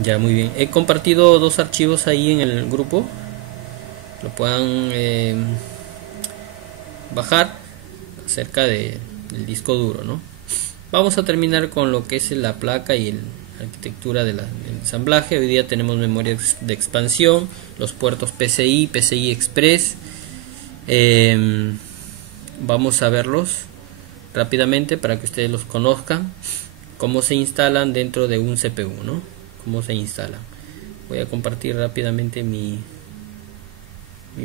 Ya, muy bien. He compartido dos archivos ahí en el grupo. Lo puedan bajar acerca del disco duro, ¿no? Vamos a terminar con lo que es la placa y la arquitectura del ensamblaje. Hoy día tenemos memoria de expansión, los puertos PCI, PCI Express. Vamos a verlos rápidamente para que ustedes los conozcan, cómo se instalan dentro de un CPU, ¿no? Cómo se instalan. Voy a compartir rápidamente mi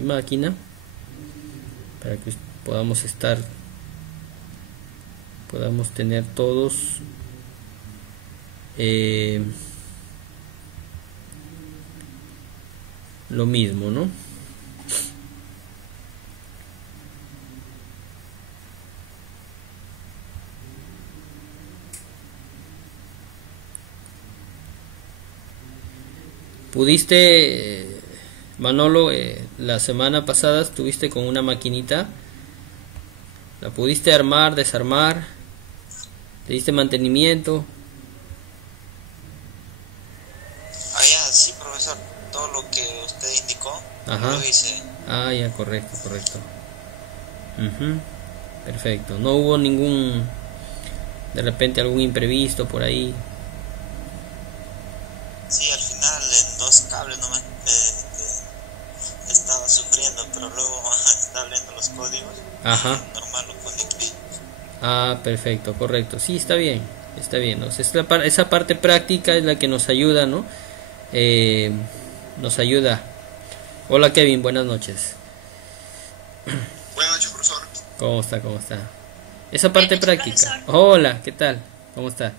máquina para que podamos tener todos lo mismo, ¿no? Pudiste, Manolo, la semana pasada estuviste con una maquinita, la pudiste armar, desarmar, le diste mantenimiento. Ah, ya, sí, profesor. Todo lo que usted indicó, Ajá. lo hice. Ah, ya, correcto, correcto. Ujú. Perfecto. No hubo de repente algún imprevisto por ahí. Sí, al final en dos cables nomás estaba sufriendo, pero luego estaba leyendo los códigos Ajá. y normal lo conecté. Ah, perfecto, correcto. Sí, está bien, está bien. O sea, esa parte práctica es la que nos ayuda, ¿no? Eh, Nos ayuda. Hola Kevin, buenas noches. Buenas noches, profesor. ¿Cómo está? ¿Cómo está? Esa parte práctica. Hola, ¿qué tal? ¿Cómo está?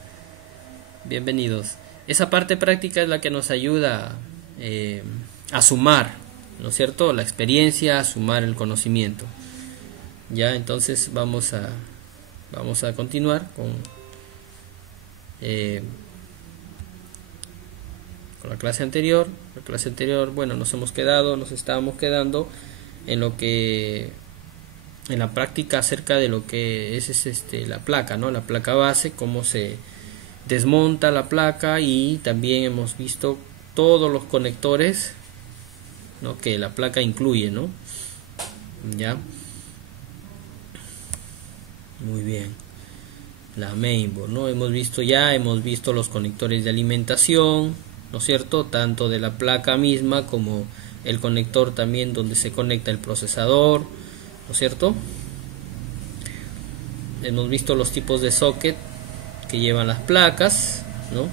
Bienvenidos. Esa parte práctica es la que nos ayuda a sumar, ¿no es cierto? La experiencia, a sumar el conocimiento. Ya, entonces vamos a continuar eh, con la clase anterior. La clase anterior, bueno, nos estábamos quedando en en la práctica acerca de lo que es la placa, ¿no? La placa base, cómo se desmonta la placa, y también hemos visto todos los conectores, ¿no?, que la placa incluye, ¿no? Ya. Muy bien. La mainboard, ¿no? Hemos visto los conectores de alimentación, ¿no es cierto? Tanto de la placa misma como el conector también donde se conecta el procesador, ¿no es cierto? Hemos visto los tipos de socket que llevan las placas, ¿no?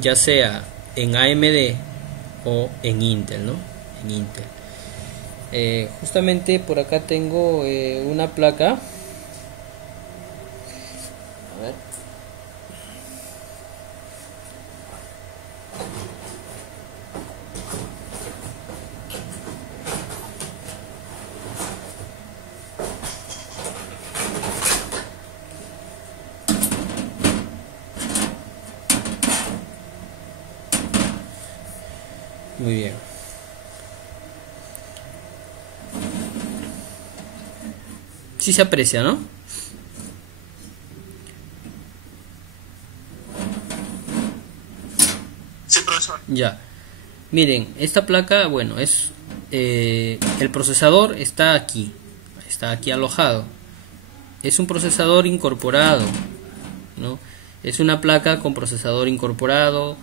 Ya sea en AMD o en Intel, ¿no? En Intel. Justamente por acá tengo una placa. A ver. Muy bien. Sí se aprecia, ¿no? Sí, profesor. Ya. Miren, esta placa, bueno, el procesador está aquí alojado. Es un procesador incorporado, ¿no? Es una placa con procesador incorporado.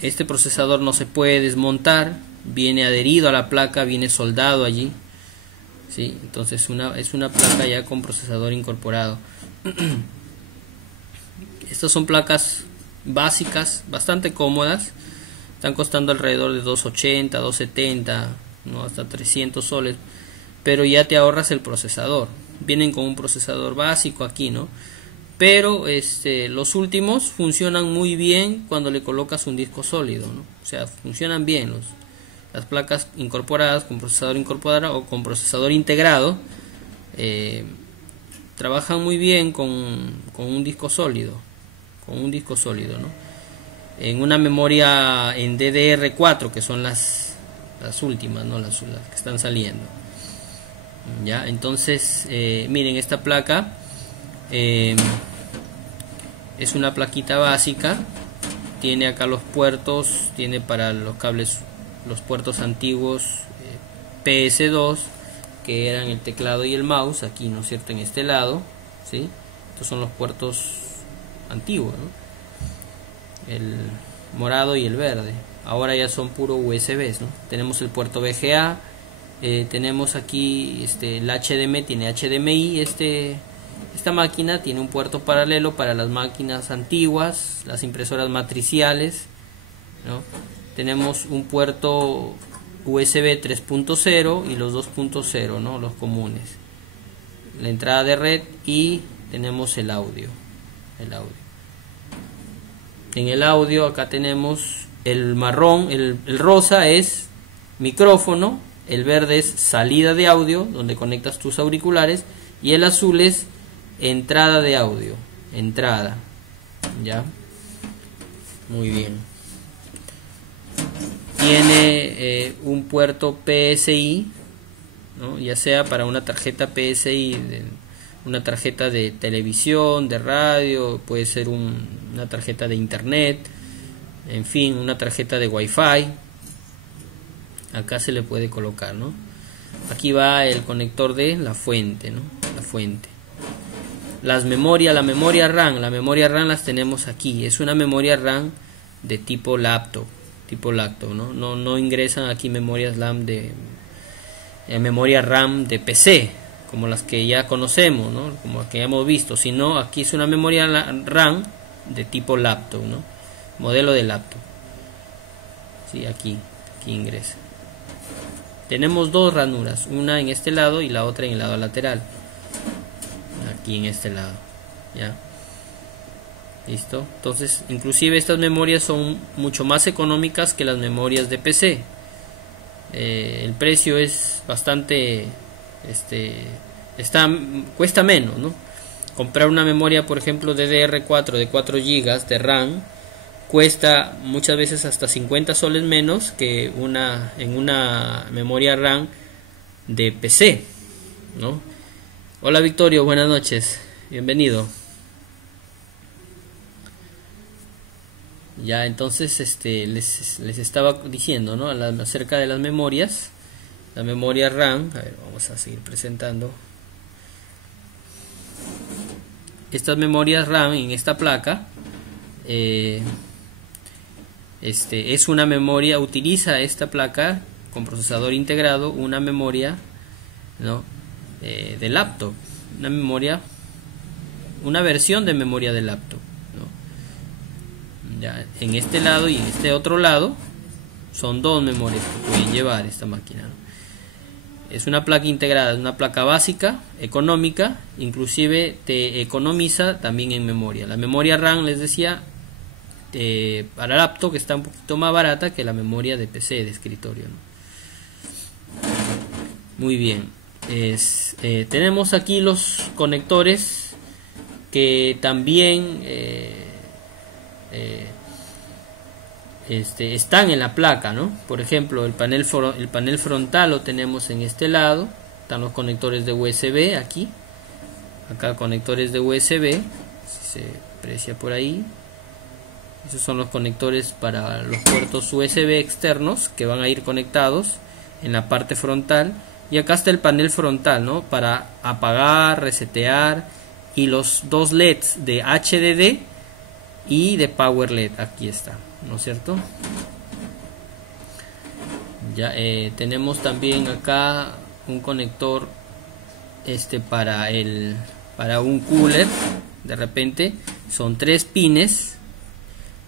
Este procesador no se puede desmontar, viene adherido a la placa, viene soldado allí, ¿sí? Entonces es una placa ya con procesador incorporado. Estas son placas básicas, bastante cómodas. Están costando alrededor de 280, 270, ¿no?, hasta 300 soles. Pero ya te ahorras el procesador. Vienen con un procesador básico aquí, ¿no? Pero los últimos funcionan muy bien cuando le colocas un disco sólido, ¿no? O sea, funcionan bien las placas incorporadas con procesador incorporado o con procesador integrado. Trabajan muy bien con un disco sólido, ¿no? En una memoria en DDR4, que son las últimas, ¿no? Las que están saliendo. Ya, entonces miren esta placa. Es una plaquita básica. Tiene acá los puertos, tiene para los cables, los puertos antiguos PS2, que eran el teclado y el mouse, aquí, ¿no es cierto?, en este lado, ¿sí? Estos son los puertos antiguos, ¿no? El morado y el verde. Ahora ya son puro USBs, ¿no? Tenemos el puerto VGA, tenemos aquí el HDMI, tiene HDMI, esta máquina tiene un puerto paralelo para las máquinas antiguas, las impresoras matriciales, ¿no? Tenemos un puerto USB 3.0 y los 2.0, ¿no? Los comunes. La entrada de red y tenemos el audio. En el audio acá tenemos el marrón, el rosa es micrófono, el verde es salida de audio, donde conectas tus auriculares, y el azul es entrada de audio, entrada, ya, muy bien. Tiene un puerto PSI, ¿no? Ya sea para una tarjeta PSI, una tarjeta de televisión, de radio, puede ser una tarjeta de internet, en fin, una tarjeta de Wi-Fi. Acá se le puede colocar, ¿no? Aquí va el conector de la fuente, ¿no? La fuente. La memoria RAM las tenemos aquí. Es una memoria RAM de tipo laptop, ¿no? No ingresan aquí memorias memoria RAM de PC, como las que ya conocemos, ¿no? Como las que ya hemos visto, sino aquí es una memoria RAM de tipo laptop, ¿no? Modelo de laptop. Sí, aquí ingresa. Tenemos dos ranuras, una en este lado y la otra en el lado lateral. Aquí en este lado, ya. Listo. Entonces, inclusive estas memorias son mucho más económicas que las memorias de PC. El precio es bastante, cuesta menos, ¿no? Comprar una memoria, por ejemplo, DDR4 de 4 GB de RAM cuesta muchas veces hasta 50 soles menos que en una memoria RAM de PC, ¿no? Hola Victorio, buenas noches, bienvenido. Ya, entonces les estaba diciendo, ¿no? Acerca de las memorias. La memoria RAM, a ver, vamos a seguir presentando. Estas memorias RAM en esta placa es una memoria, utiliza esta placa con procesador integrado, una memoria, ¿no? De laptop, una versión de memoria de laptop, ¿no? Ya, en este lado y en este otro lado son dos memorias que pueden llevar esta máquina, ¿no? Es una placa integrada, es una placa básica, económica, inclusive te economiza también en memoria. La memoria RAM, les decía, para laptop, que está un poquito más barata que la memoria de PC, de escritorio, ¿no? Muy bien. Tenemos aquí los conectores que también están en la placa, ¿no? Por ejemplo, el panel frontal lo tenemos en este lado. Están los conectores de USB aquí. Acá conectores de USB, si se aprecia por ahí. Esos son los conectores para los puertos USB externos que van a ir conectados en la parte frontal. Y acá está el panel frontal, ¿no? Para apagar, resetear, y los dos LEDs de HDD y de Power LED. Aquí está, ¿no es cierto? Ya tenemos también acá un conector para un cooler. De repente son 3 pines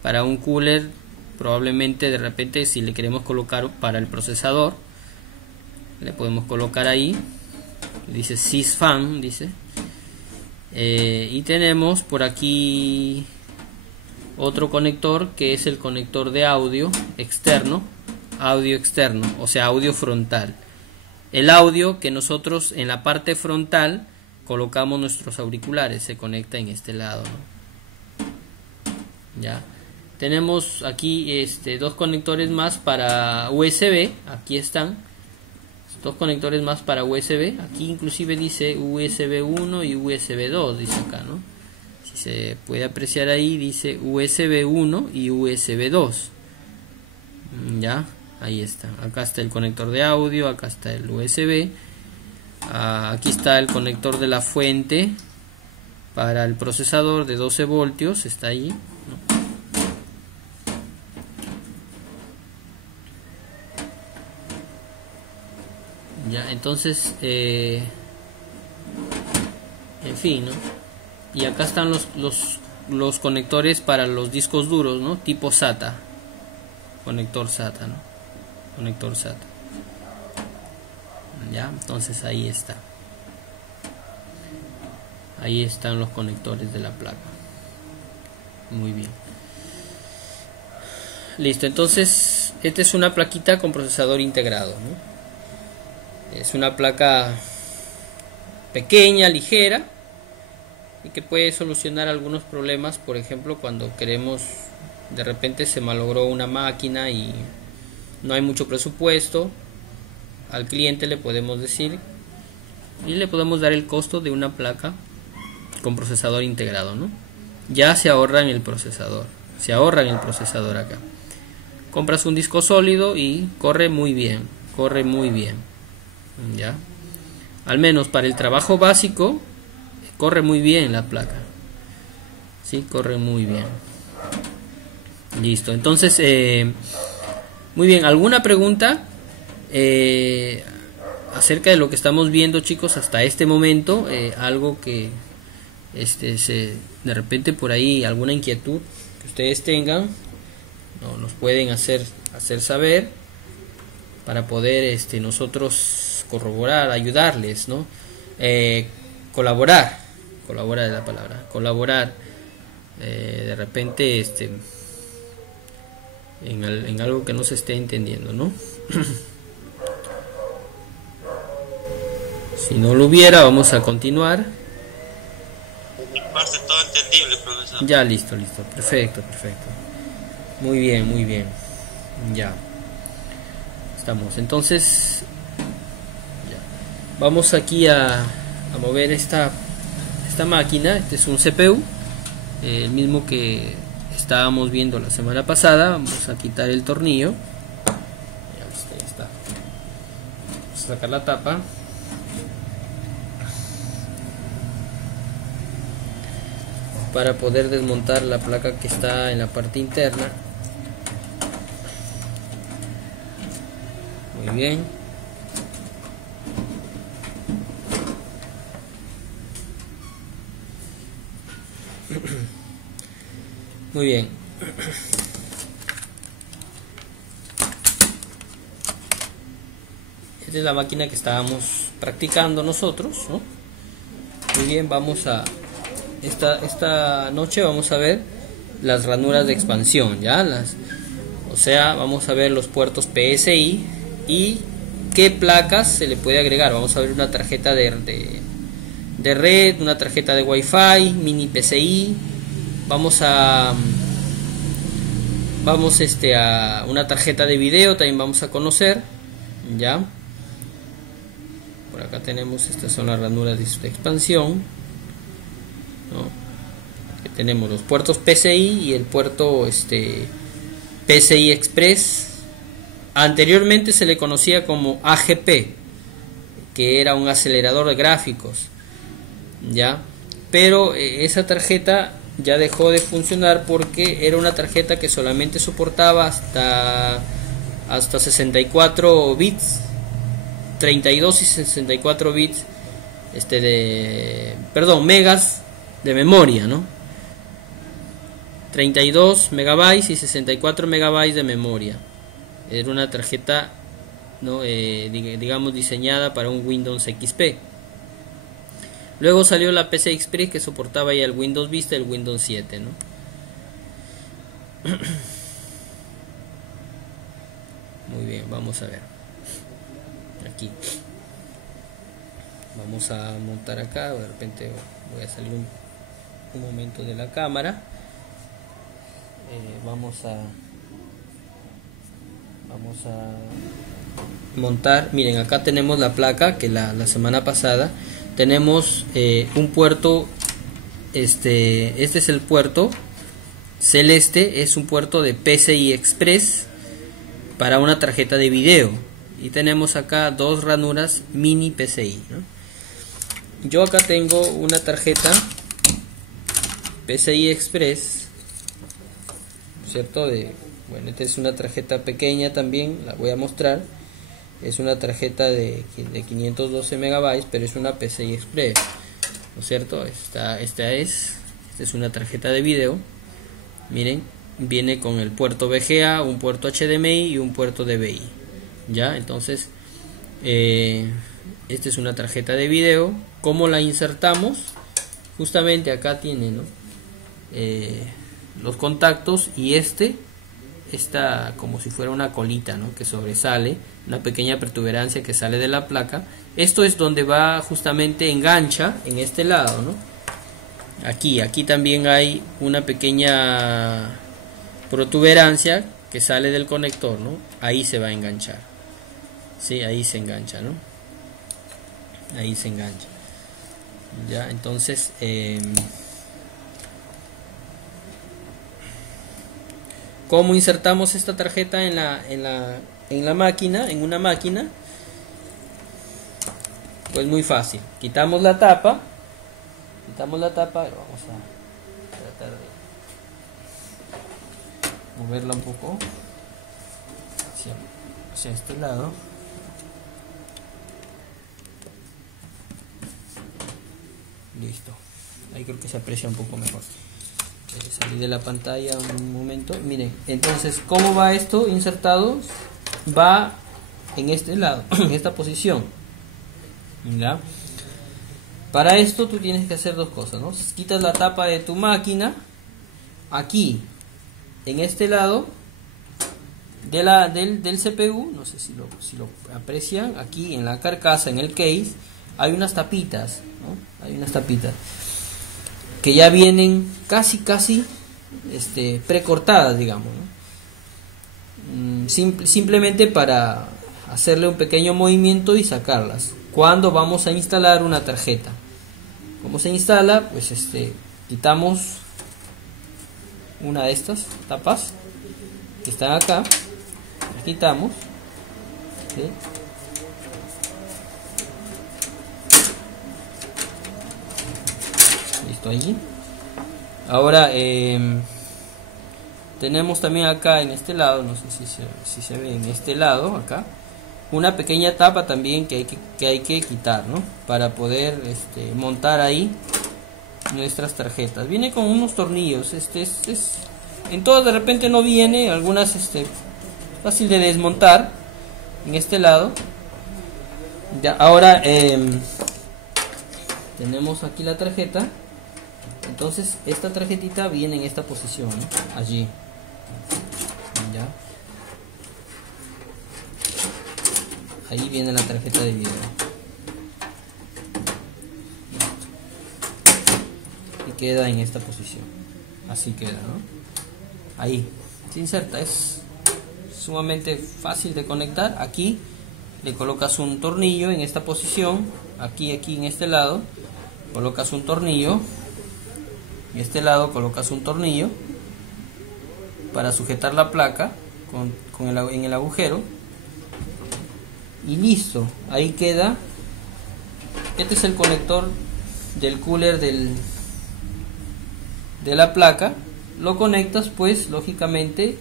para un cooler. Probablemente de repente, si le queremos colocar para el procesador, le podemos colocar ahí, dice SysFan, dice. Y tenemos por aquí otro conector que es el conector de audio externo, o sea, audio frontal. El audio que nosotros en la parte frontal colocamos nuestros auriculares, se conecta en este lado, ¿no? Ya. Tenemos aquí dos conectores más para USB, aquí están. Dos conectores más para USB. Aquí inclusive dice USB 1 y USB 2, dice acá, ¿no? Si se puede apreciar ahí, dice USB 1 y USB 2. Ya, ahí está. Acá está el conector de audio, acá está el USB. Aquí está el conector de la fuente para el procesador de 12 voltios, está ahí, ¿no? Ya, entonces, en fin, ¿no? Y acá están los conectores para los discos duros, ¿no? Tipo SATA. Conector SATA, ¿no? Conector SATA. Ya, entonces ahí está. Ahí están los conectores de la placa. Muy bien. Listo, entonces esta es una plaquita con procesador integrado, ¿no? Es una placa pequeña, ligera, y que puede solucionar algunos problemas. Por ejemplo, cuando queremos, de repente se malogró una máquina y no hay mucho presupuesto, al cliente le podemos decir y le podemos dar el costo de una placa con procesador integrado, ¿no? Ya se ahorra en el procesador, acá. Compras un disco sólido y corre muy bien, ya. Al menos para el trabajo básico corre muy bien la placa. Sí, corre muy bien. Listo, entonces muy bien, ¿alguna pregunta acerca de lo que estamos viendo, chicos, hasta este momento? Algo que de repente por ahí, alguna inquietud que ustedes tengan, ¿no? Nos pueden hacer saber para poder nosotros corroborar, ayudarles, ¿no? Colaborar es la palabra, colaborar de repente en algo que no se esté entendiendo, ¿no? Si no lo hubiera, vamos a continuar. Por mi parte todo entendible, profesor. Ya, listo, perfecto. Muy bien, ya estamos. Entonces ya. Vamos aquí a mover esta máquina. Este es un CPU, el mismo que estábamos viendo la semana pasada. Vamos a quitar el tornillo. Ya está. Vamos a sacar la tapa. Para poder desmontar la placa que está en la parte interna. Muy bien. Muy bien. Esta es la máquina que estábamos practicando nosotros, ¿no? Muy bien, vamos a esta noche vamos a ver las ranuras de expansión, ya o sea, vamos a ver los puertos PSI y qué placas se le puede agregar. Vamos a ver una tarjeta de red, una tarjeta de Wi-Fi, mini PCI. Vamos a una tarjeta de video, también vamos a conocer, ya. Por acá tenemos, estas son las ranuras de expansión, ¿no? Aquí tenemos los puertos PCI y el puerto PCI Express. Anteriormente se le conocía como AGP, que era un acelerador de gráficos, ya, pero esa tarjeta ya dejó de funcionar porque era una tarjeta que solamente soportaba hasta 64 bits, 32 y 64 bits megas de memoria, ¿no? 32 megabytes y 64 megabytes de memoria. Era una tarjeta, ¿no? Digamos diseñada para un Windows XP. Luego salió la PCI Express, que soportaba ya el Windows Vista y el Windows 7, ¿no? Muy bien, vamos a ver. Aquí. Vamos a montar acá. De repente voy a salir un momento de la cámara. Vamos a montar. Miren, acá tenemos la placa que la semana pasada tenemos un puerto este es el puerto celeste, es un puerto de PCI Express para una tarjeta de video, y tenemos acá dos ranuras mini PCI, ¿no? Yo acá tengo una tarjeta PCI Express, ¿cierto? Bueno, esta es una tarjeta pequeña también, la voy a mostrar. Es una tarjeta de 512 megabytes, pero es una PCI Express, ¿no es cierto? Esta es una tarjeta de video. Miren, viene con el puerto VGA, un puerto HDMI y un puerto DVI. Ya, entonces esta es una tarjeta de video. ¿Cómo la insertamos? Justamente acá tiene, ¿no? Los contactos, y está como si fuera una colita, ¿no? Que sobresale, una pequeña protuberancia que sale de la placa. Esto es donde va, justamente engancha en este lado, ¿no? Aquí también hay una pequeña protuberancia que sale del conector, ¿no? Ahí se va a enganchar. Sí, ahí se engancha, ¿no? Ahí se engancha. Ya, entonces ¿cómo insertamos esta tarjeta en la máquina, en una máquina? Pues muy fácil. Quitamos la tapa, vamos a tratar de moverla un poco hacia este lado. Listo. Ahí creo que se aprecia un poco mejor. Salí de la pantalla un momento. Miren, entonces, ¿cómo va esto insertado? Va en este lado, en esta posición. ¿Ya? Para esto tú tienes que hacer dos cosas, ¿no? Quitas la tapa de tu máquina. Aquí, en este lado del CPU, no sé si lo aprecian, aquí en la carcasa, en el case, hay unas tapitas, ¿no? Hay unas tapitas que ya vienen casi precortadas, digamos, ¿no? Simplemente para hacerle un pequeño movimiento y sacarlas. Cuando vamos a instalar una tarjeta, ¿cómo se instala? Pues quitamos una de estas tapas que están acá, la quitamos, ¿sí? Listo, allí. Ahora tenemos también acá en este lado, no sé si se ve en este lado acá, una pequeña tapa también que hay que quitar, ¿no? Para poder montar ahí nuestras tarjetas. Viene con unos tornillos, en todas de repente no viene, algunas fácil de desmontar en este lado. Ya, ahora tenemos aquí la tarjeta. Entonces esta tarjetita viene en esta posición, ¿no? Allí. Ya. Ahí viene la tarjeta de video. Y queda en esta posición. Así queda, ¿no? Ahí. Se inserta. Es sumamente fácil de conectar. Aquí le colocas un tornillo en esta posición. Aquí en este lado colocas un tornillo. En este lado colocas un tornillo para sujetar la placa en el agujero. Y listo, ahí queda. Este es el conector del cooler de la placa. Lo conectas pues lógicamente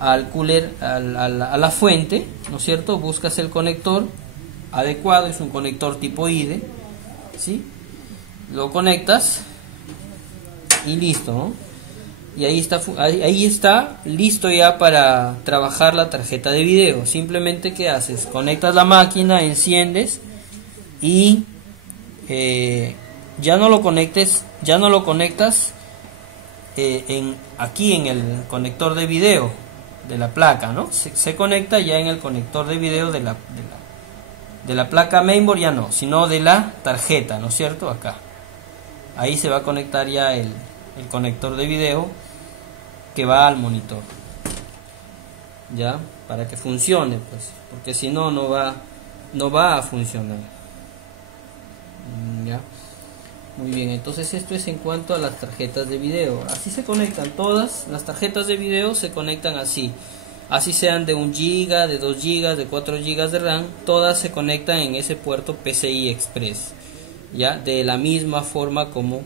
al cooler, a la fuente, ¿no es cierto? Buscas el conector adecuado, es un conector tipo IDE, ¿sí? Lo conectas y listo, ¿no? Y ahí está listo ya para trabajar la tarjeta de video. Simplemente, ¿qué haces? Conectas la máquina, enciendes y ya no lo conectas aquí en el conector de video de la placa, ¿no? Se conecta ya en el conector de video de la placa mainboard, ya no, sino de la tarjeta, ¿no es cierto? Acá. Ahí se va a conectar ya el conector de video que va al monitor, ya, para que funcione, pues, porque si no, no va a funcionar, ya. Muy bien, entonces esto es en cuanto a las tarjetas de video. Así se conectan todas las tarjetas de video, se conectan así. Así sean de 1 GB, de 2 GB, de 4 GB de RAM, todas se conectan en ese puerto PCI Express. Ya, de la misma forma como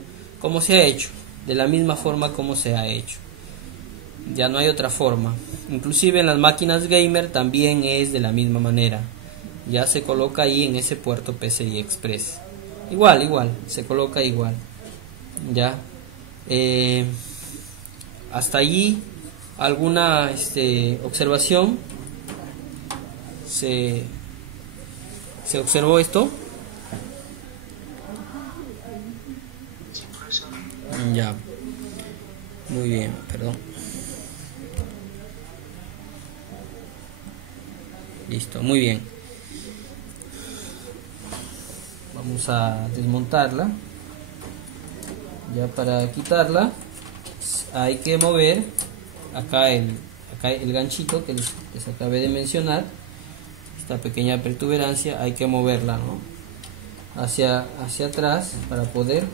se ha hecho, de la misma forma como se ha hecho. Ya no hay otra forma. Inclusive en las máquinas gamer también es de la misma manera. Ya se coloca ahí en ese puerto PCI Express. Igual, se coloca igual. Ya. Hasta allí alguna observación. Se observó esto. Sí, profesor. Ya. Muy bien, perdón. Listo, muy bien. Vamos a desmontarla. Ya para quitarla hay que mover acá el ganchito que les acabé de mencionar. Esta pequeña protuberancia hay que moverla, ¿no? hacia atrás para poder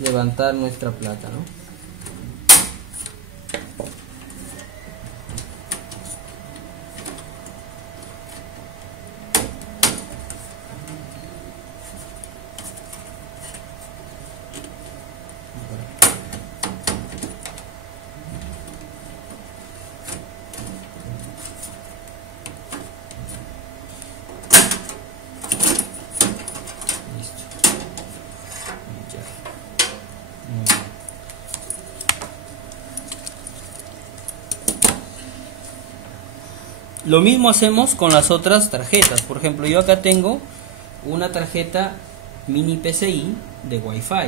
levantar nuestra placa, ¿no? Lo mismo hacemos con las otras tarjetas. Por ejemplo, yo acá tengo una tarjeta mini PCI de Wi-Fi,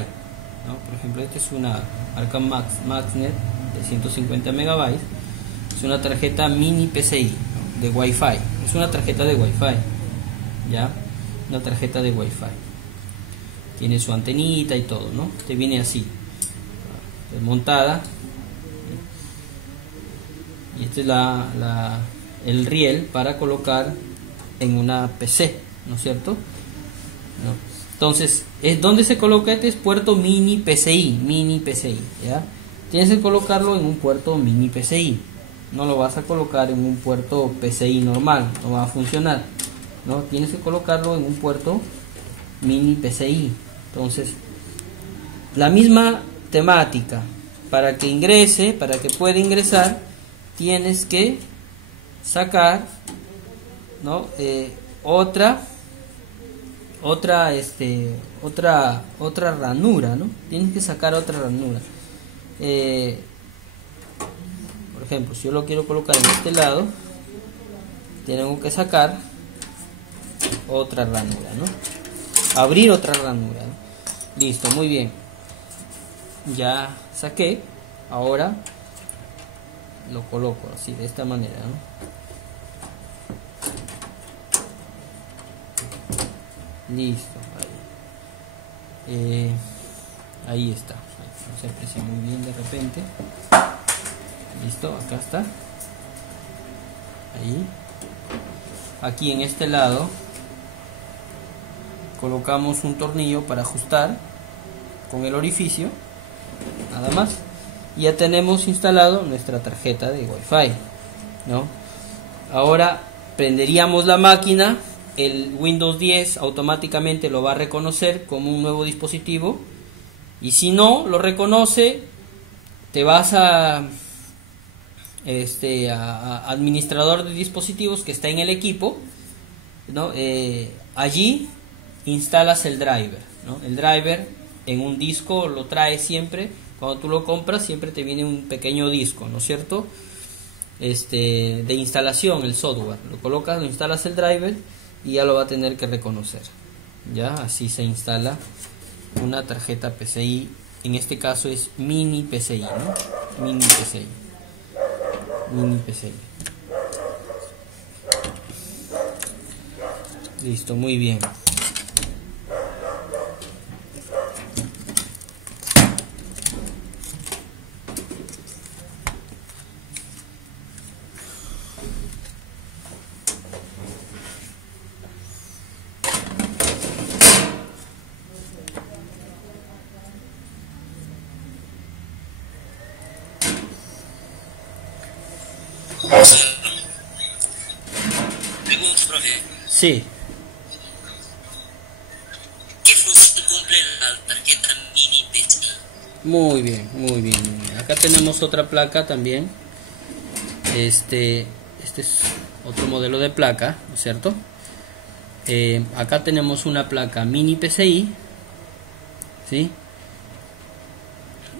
¿no? Por ejemplo, esta es una Arcam MaxNet de 150 MB. Es una tarjeta mini PCI, ¿no? De Wi-Fi. Es una tarjeta de Wi-Fi, ¿ya? Una tarjeta de Wi-Fi. Tiene su antenita y todo, ¿no? Te viene así, desmontada. Y esta es el riel para colocar en una PC, ¿no es cierto? ¿No? Entonces, ¿dónde se coloca? Este es puerto mini PCI, ¿ya? Tienes que colocarlo en un puerto mini PCI. No lo vas a colocar en un puerto PCI normal, no va a funcionar, ¿no? Tienes que colocarlo en un puerto mini PCI. Entonces, la misma temática, para que pueda ingresar, tienes que sacar, ¿no? otra ranura, ¿no? Tienes que sacar otra ranura. Por ejemplo, si yo lo quiero colocar en este lado, tengo que sacar otra ranura, ¿no? Abrir otra ranura, ¿no? Listo, muy bien. Ya saqué. Ahora lo coloco así, de esta manera, ¿no? Listo, ahí está. No se aprecia muy bien de repente. Listo, acá está. Ahí. Aquí en este lado colocamos un tornillo para ajustar con el orificio, nada más. Y ya tenemos instalado nuestra tarjeta de Wi-Fi, ¿no? Ahora prenderíamos la máquina. El Windows 10 automáticamente lo va a reconocer como un nuevo dispositivo, y si no lo reconoce, te vas a administrador de dispositivos que está en el equipo, ¿no? Allí instalas el driver, ¿no? El driver en un disco lo trae siempre. Cuando tú lo compras siempre te viene un pequeño disco, ¿no es cierto? De instalación, el software. Lo colocas, lo instalas el driver y ya lo va a tener que reconocer. Ya, así se instala una tarjeta PCI. En este caso es mini PCI, ¿no? Mini PCI. Listo, muy bien. Pregunta, profe. Sí, ¿Qué función cumple la tarjeta mini PCI? muy bien, muy bien, muy bien. Acá tenemos otra placa también. Este es otro modelo de placa, ¿no es cierto? Acá tenemos una placa mini PCI, ¿sí?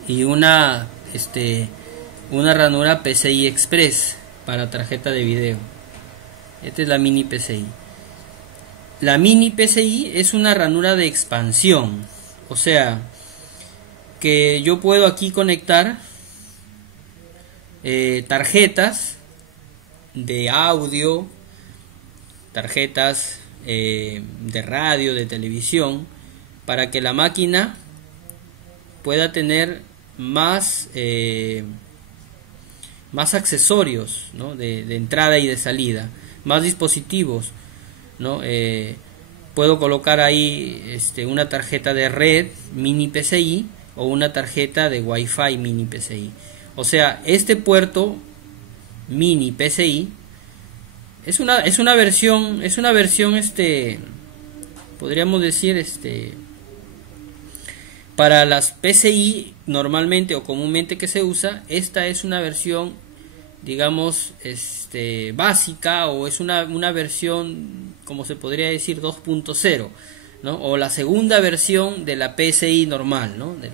Y una ranura PCI Express para tarjeta de video. Esta es la mini PCI. La mini PCI es una ranura de expansión, o sea que yo puedo aquí conectar tarjetas de audio, tarjetas de radio, de televisión, para que la máquina pueda tener más accesorios, ¿no? de entrada y de salida, más dispositivos, ¿no? Puedo colocar ahí una tarjeta de red mini PCI o una tarjeta de Wi-Fi mini PCI. O sea, este puerto mini PCI es una versión podríamos decir para las PCI normalmente o comúnmente que se usa. Esta es una versión, digamos, básica, o es una versión, como se podría decir, 2.0, ¿no? O la segunda versión de la PCI normal, ¿no? De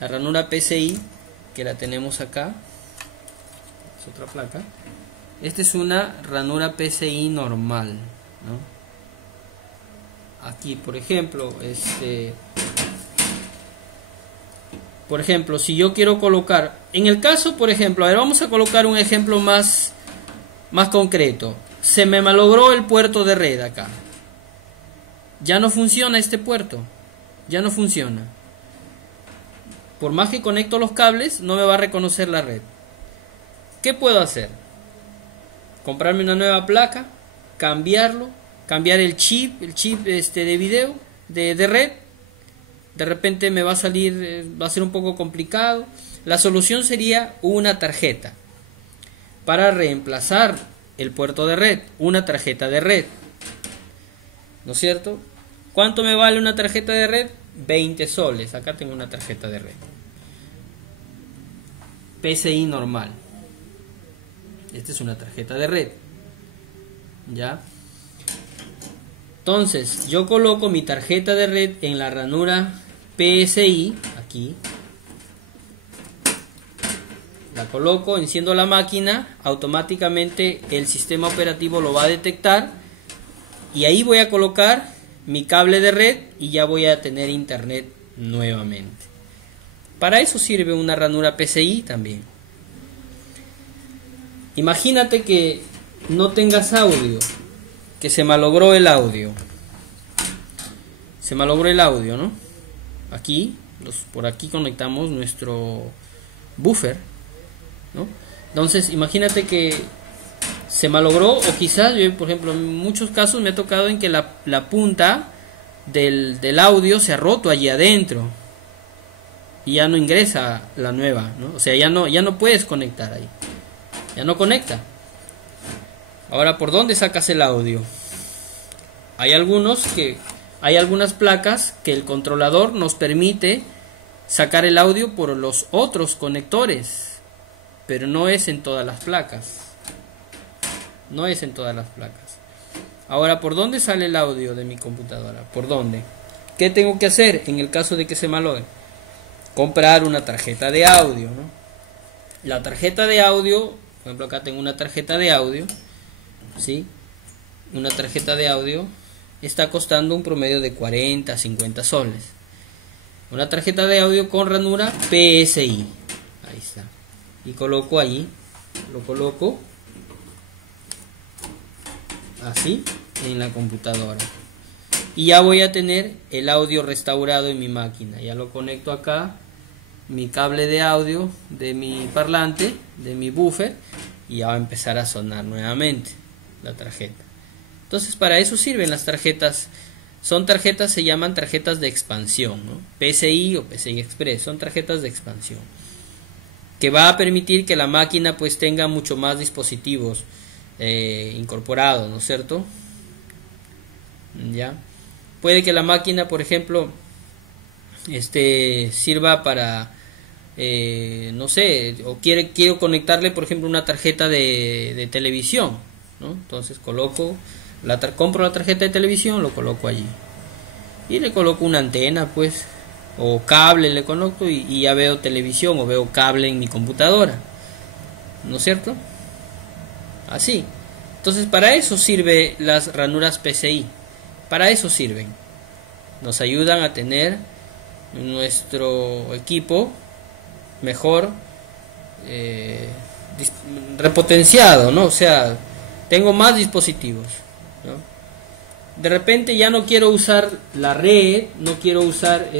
la ranura PCI, que la tenemos acá. Es otra placa. Esta es una ranura PCI normal, ¿no? Aquí, por ejemplo, si yo quiero colocar, en el caso, por ejemplo, a ver, vamos a colocar un ejemplo más concreto. Se me malogró el puerto de red acá. Ya no funciona este puerto. Ya no funciona. Por más que conecto los cables, no me va a reconocer la red. ¿Qué puedo hacer? Comprarme una nueva placa, cambiar el chip de video, de red. De repente me va a salir, va a ser un poco complicado. La solución sería una tarjeta para reemplazar el puerto de red, una tarjeta de red, ¿no es cierto? ¿Cuánto me vale una tarjeta de red? 20 soles. Acá tengo una tarjeta de red PCI normal. Esta es una tarjeta de red, ¿ya? Entonces yo coloco mi tarjeta de red en la ranura PCI, aquí la coloco, enciendo la máquina, automáticamente el sistema operativo lo va a detectar y ahí voy a colocar mi cable de red y ya voy a tener internet nuevamente. Para eso sirve una ranura PCI también. Imagínate que no tengas audio, que se malogró el audio. Se malogró el audio, ¿no? Aquí, por aquí conectamos nuestro buffer, ¿no? Entonces, imagínate que se malogró, o quizás, yo, por ejemplo, en muchos casos me ha tocado en que la punta del audio se ha roto allí adentro y ya no ingresa la nueva, ¿no? O sea, ya no puedes conectar ahí. Ya no conecta. Ahora, ¿por dónde sacas el audio? Hay algunas placas que el controlador nos permite sacar el audio por los otros conectores, pero no es en todas las placas. No es en todas las placas. Ahora, ¿por dónde sale el audio de mi computadora? ¿Por dónde? ¿Qué tengo que hacer en el caso de que se malogre? Comprar una tarjeta de audio, ¿no? La tarjeta de audio, por ejemplo, acá tengo una tarjeta de audio, ¿sí? Una tarjeta de audio está costando un promedio de 40 a 50 soles. Una tarjeta de audio con ranura PSI. Ahí está. Y coloco allí, lo coloco así en la computadora. Y ya voy a tener el audio restaurado en mi máquina. Ya lo conecto acá, mi cable de audio de mi parlante, de mi buffer, y ya va a empezar a sonar nuevamente la tarjeta. Entonces, para eso sirven las tarjetas. Son tarjetas, se llaman tarjetas de expansión, ¿no? PCI o PCI Express, son tarjetas de expansión. que va a permitir que la máquina pues tenga mucho más dispositivos incorporados, ¿no es cierto? Ya puede que la máquina, por ejemplo, sirva para no sé, o quiero conectarle, por ejemplo, una tarjeta de televisión, ¿no? Entonces compro la tarjeta de televisión, lo coloco allí y le coloco una antena, pues, o cable le conecto y ya veo televisión o veo cable en mi computadora, ¿no es cierto? Así. Entonces, para eso sirve las ranuras PCI. Para eso sirven. Nos ayudan a tener nuestro equipo mejor repotenciado, ¿no? O sea, tengo más dispositivos, ¿no? De repente ya no quiero usar la red, no quiero usar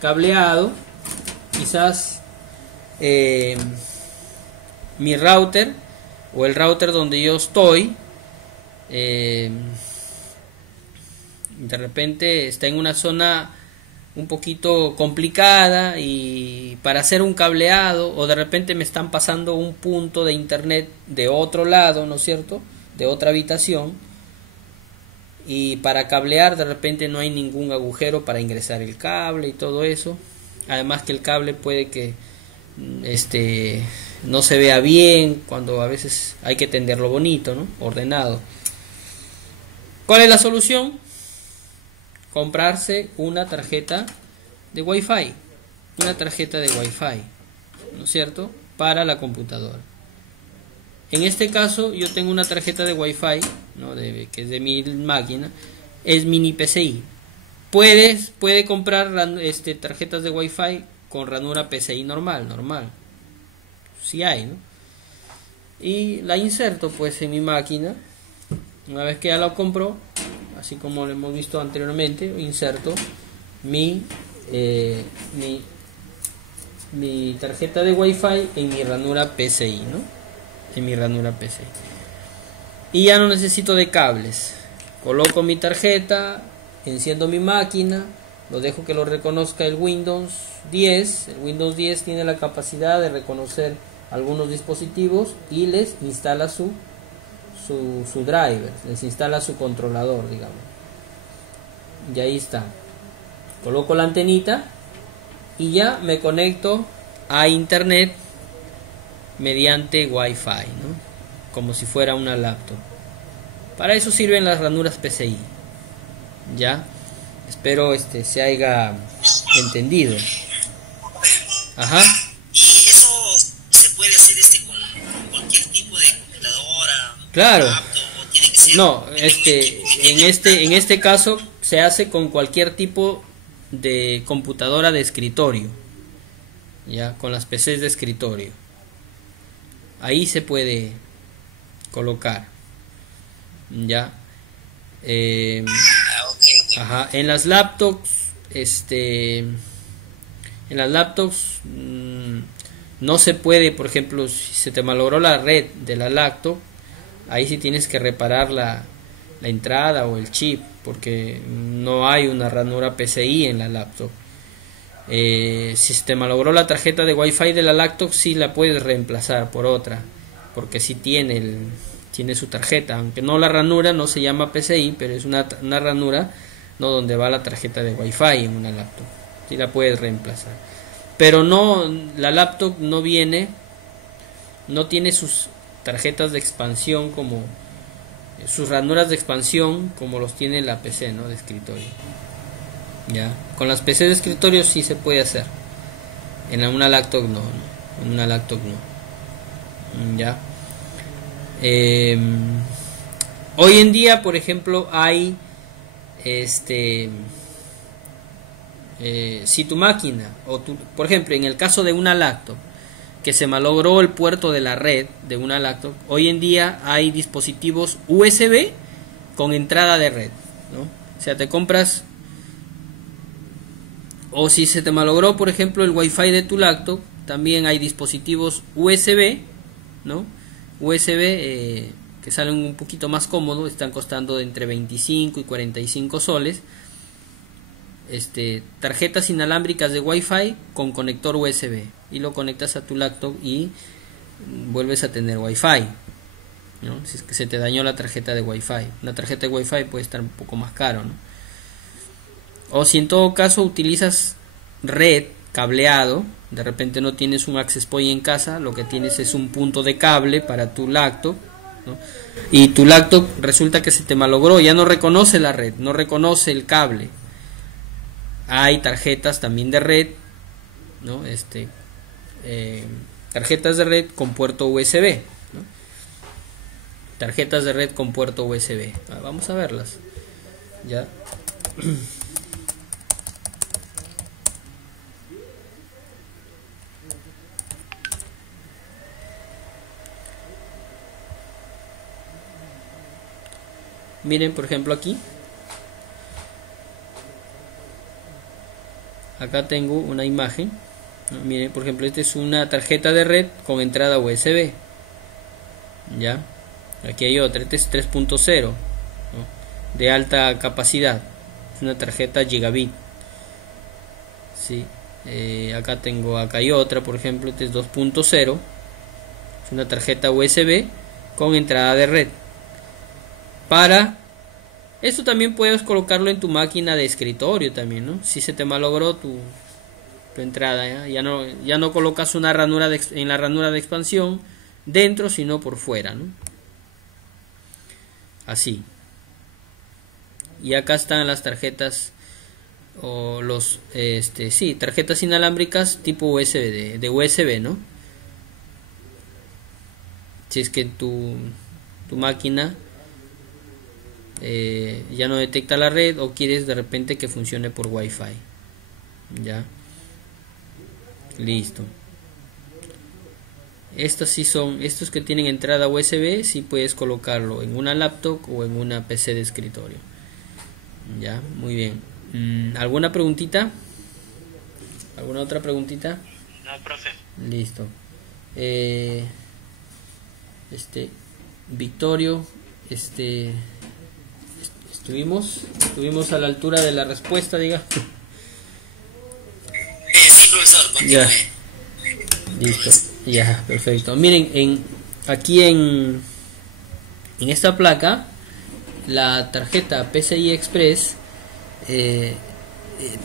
cableado, quizás mi router o el router donde yo estoy de repente está en una zona un poquito complicada y para hacer un cableado, o de repente me están pasando un punto de internet de otro lado, ¿no es cierto?, de otra habitación, y para cablear de repente no hay ningún agujero para ingresar el cable y todo eso. Además que el cable puede que no se vea bien, cuando a veces hay que tenderlo bonito, ¿no?, ordenado. ¿Cuál es la solución? Comprarse una tarjeta de Wi-Fi, ¿no es cierto?, para la computadora. En este caso yo tengo una tarjeta de Wi-Fi, ¿no?, que es de mi máquina, es mini PCI. Puede comprar tarjetas de Wi-Fi con ranura PCI normal, si hay, ¿no? Y la inserto pues en mi máquina. Una vez que ya la compro, así como lo hemos visto anteriormente, inserto mi tarjeta de Wi-Fi en mi ranura PCI, ¿no? Y ya no necesito de cables. Coloco mi tarjeta, enciendo mi máquina, lo dejo que lo reconozca el Windows 10. El Windows 10 tiene la capacidad de reconocer algunos dispositivos y les instala su driver, les instala su controlador, digamos. Y ahí está. Coloco la antenita y ya me conecto a internet mediante Wi-Fi, ¿no?, como si fuera una laptop. Para eso sirven las ranuras PCI. Ya, espero se haya entendido. Ajá. Y eso se puede hacer con cualquier tipo de computadora. Claro. Laptop, o tiene que ser No, en este caso se hace con cualquier tipo de computadora de escritorio, ya, con las PCs de escritorio. Ahí se puede colocar, ya. Ajá. En las laptops, no se puede, por ejemplo, si se te malogró la red de la laptop, ahí sí tienes que reparar la entrada o el chip, porque no hay una ranura PCI en la laptop. Si se te malogró la tarjeta de Wi-Fi de la laptop, sí la puedes reemplazar por otra, porque sí tiene su tarjeta, aunque no, la ranura no se llama PCI, pero es una ranura, no, donde va la tarjeta de Wi-Fi en una laptop. Sí la puedes reemplazar, pero no, la laptop no tiene sus tarjetas de expansión, como sus ranuras de expansión como los tiene la PC, ¿no?, de escritorio. Ya, con las PC de escritorio sí se puede hacer. En una laptop no. Ya. Hoy en día, por ejemplo, hay si tu máquina por ejemplo, en el caso de una laptop que se malogró el puerto de la red de una laptop, hoy en día hay dispositivos USB con entrada de red, ¿no? O sea, te compras, o si se te malogró, por ejemplo, el Wi-Fi de tu laptop, también hay dispositivos USB, ¿no? USB que salen un poquito más cómodos, están costando de entre 25 y 45 soles. tarjetas inalámbricas de Wi-Fi con conector USB y lo conectas a tu laptop y vuelves a tener Wi-Fi, ¿no? Si es que se te dañó la tarjeta de Wi-Fi. Una tarjeta de Wi-Fi puede estar un poco más caro, ¿no? O si en todo caso utilizas red, cableado, de repente no tienes un access point en casa, lo que tienes es un punto de cable para tu laptop, ¿no? Y tu laptop resulta que se te malogró, ya no reconoce la red, no reconoce el cable. Hay tarjetas también de red, ¿no? Tarjetas de red con puerto USB, ¿no? Tarjetas de red con puerto USB. Vamos a verlas. Ya. Miren, por ejemplo, aquí. Acá tengo una imagen. Miren, por ejemplo, esta es una tarjeta de red con entrada USB. Ya. Aquí hay otra. Este es 3.0, ¿no? De alta capacidad. Es una tarjeta gigabit. Sí. Acá hay otra, por ejemplo, este es 2.0. Es una tarjeta USB con entrada de red. Esto también puedes colocarlo en tu máquina de escritorio también, ¿no? Si se te malogró tu entrada, ya no colocas una ranura en la ranura de expansión dentro, sino por fuera, ¿no? Así. Y acá están las tarjetas o tarjetas inalámbricas tipo USB, de USB, ¿no? Si es que tu máquina ya no detecta la red o quieres de repente que funcione por Wi-Fi. Ya. Listo. Estos que tienen entrada USB, sí puedes colocarlo en una laptop o en una PC de escritorio. Ya, muy bien. ¿Alguna preguntita? ¿Alguna otra preguntita? No, profe. Listo. Victorio, estuvimos a la altura de la respuesta, diga. Sí, profesor, continúe. Ya. Listo. Ya, perfecto. Miren, aquí en esta placa, la tarjeta PCI Express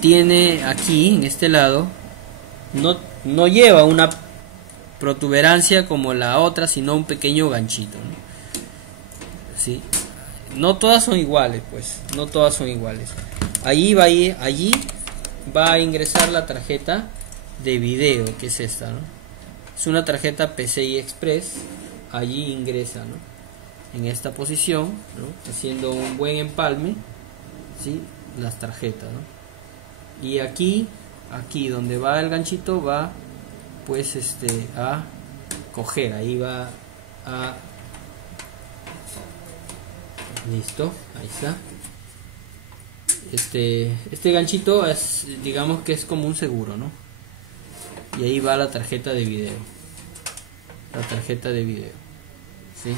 tiene aquí, en este lado, no lleva una protuberancia como la otra, sino un pequeño ganchito, ¿no? ¿Sí? No todas son iguales, pues. No todas son iguales. Allí va a ingresar la tarjeta de video, que es esta, ¿no? Es una tarjeta PCI Express. Allí ingresa, ¿no? En esta posición, ¿no? Haciendo un buen empalme, ¿sí? Las tarjetas, ¿no? Y aquí donde va el ganchito va, pues, a coger. Ahí va a... Listo, ahí está. Este ganchito es, digamos que es como un seguro, ¿no? Y ahí va la tarjeta de video. La tarjeta de video, ¿sí?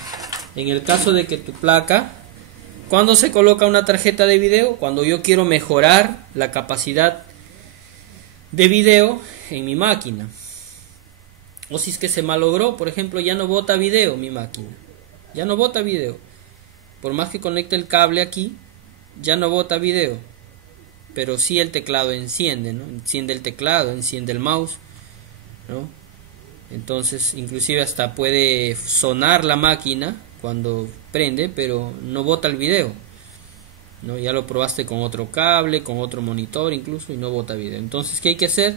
En el caso de que tu placa, ¿cuándo se coloca una tarjeta de video? Cuando yo quiero mejorar la capacidad de video en mi máquina. O si es que se malogró, por ejemplo, ya no bota video mi máquina. Ya no bota video. Por más que conecte el cable aquí, ya no bota video. Pero sí el teclado enciende, ¿no? Enciende el teclado, enciende el mouse, ¿no? Entonces, inclusive hasta puede sonar la máquina cuando prende, pero no bota el video, ¿no? Ya lo probaste con otro cable, con otro monitor incluso, y no bota video. Entonces, ¿qué hay que hacer?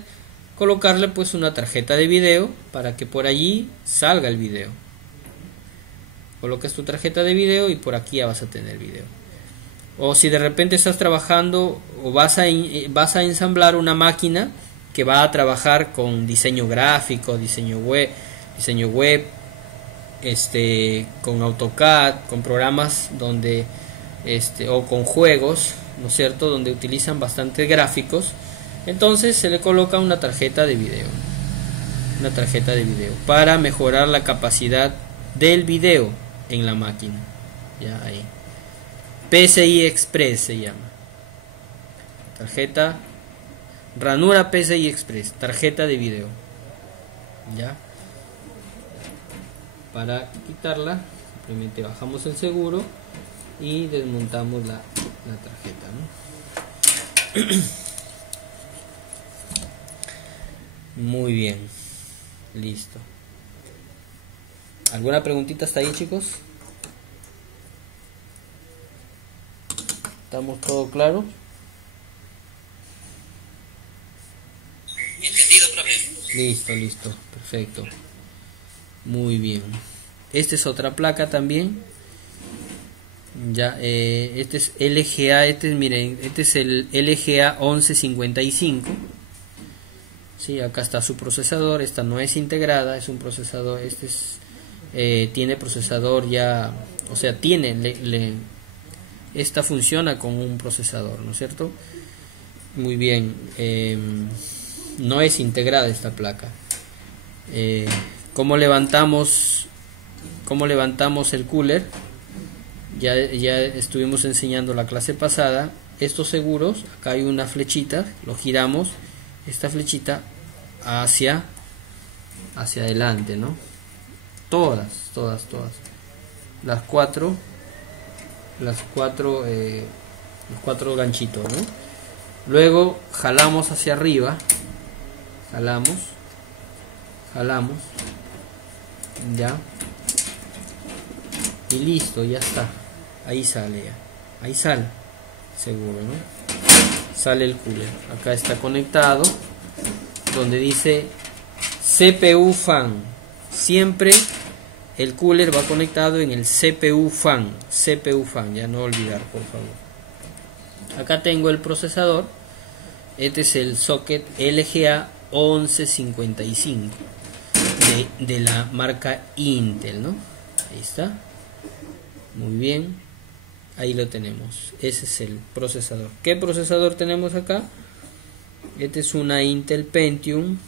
Colocarle pues una tarjeta de video para que por allí salga el video. Colocas tu tarjeta de video y por aquí ya vas a tener video. O si de repente estás trabajando o vas a ensamblar una máquina que va a trabajar con diseño gráfico, diseño web, con AutoCAD, con programas donde o con juegos, ¿no es cierto?, donde utilizan bastantes gráficos, entonces se le coloca una tarjeta de video. Una tarjeta de video para mejorar la capacidad del video en la máquina. Ya ahí. PCI Express se llama. tarjeta ranura PCI Express, tarjeta de video. Ya, para quitarla simplemente bajamos el seguro y desmontamos la tarjeta, ¿no? Muy bien, listo. ¿Alguna preguntita hasta ahí, chicos? ¿Estamos todo claro? Entendido, profe. Listo, perfecto. Muy bien. Esta es otra placa también. Ya, este es LGA, miren, este es el LGA 1155. Sí, acá está su procesador. Esta no es integrada, es un procesador. Este es, tiene procesador ya, o sea, esta funciona con un procesador, ¿no es cierto? Muy bien. No es integrada esta placa. ¿Cómo levantamos el cooler? Ya estuvimos enseñando la clase pasada. Estos seguros, acá hay una flechita, lo giramos, esta flechita hacia adelante, ¿no? Todas los cuatro ganchitos, ¿no? Luego jalamos hacia arriba, jalamos, ya, y listo, ya está. Ahí sale ya, ahí sale, seguro, ¿no? Sale el cooler. Acá está conectado, donde dice CPU fan. Siempre el cooler va conectado en el CPU fan, ya no olvidar, por favor. Acá tengo el procesador. Este es el socket LGA 1155 de la marca Intel, ¿no? Ahí está. Muy bien. Ahí lo tenemos. Ese es el procesador. ¿Qué procesador tenemos acá? Este es una Intel Pentium,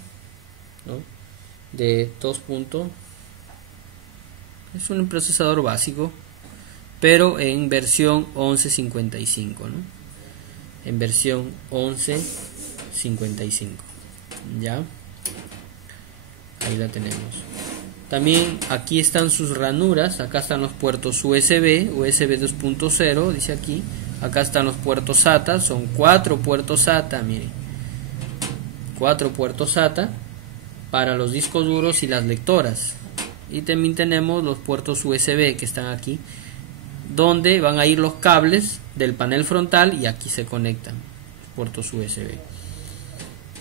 ¿no? De 2 puntos. Es un procesador básico, pero en versión 1155, ¿no? En versión 1155. Ya. Ahí la tenemos. También aquí están sus ranuras. Acá están los puertos USB 2.0, dice aquí. Acá están los puertos SATA. Son 4 puertos SATA, miren. 4 puertos SATA para los discos duros y las lectoras. Y también tenemos los puertos USB que están aquí, donde van a ir los cables del panel frontal y aquí se conectan puertos USB.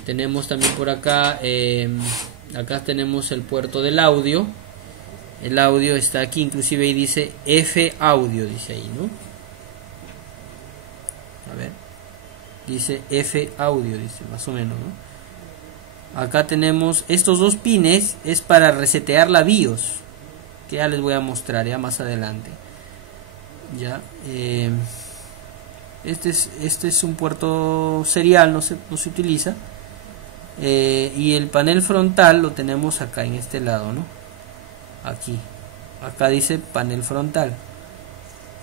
Tenemos también por acá, acá tenemos el puerto del audio. El audio está aquí, inclusive y dice F audio, dice ahí, ¿no? A ver, dice F audio, dice más o menos, ¿no? Acá tenemos estos dos pines, es para resetear la BIOS, que ya les voy a mostrar ya más adelante. Ya, este es un puerto serial, no se utiliza. Y el panel frontal lo tenemos acá en este lado, ¿no? Aquí, acá dice panel frontal.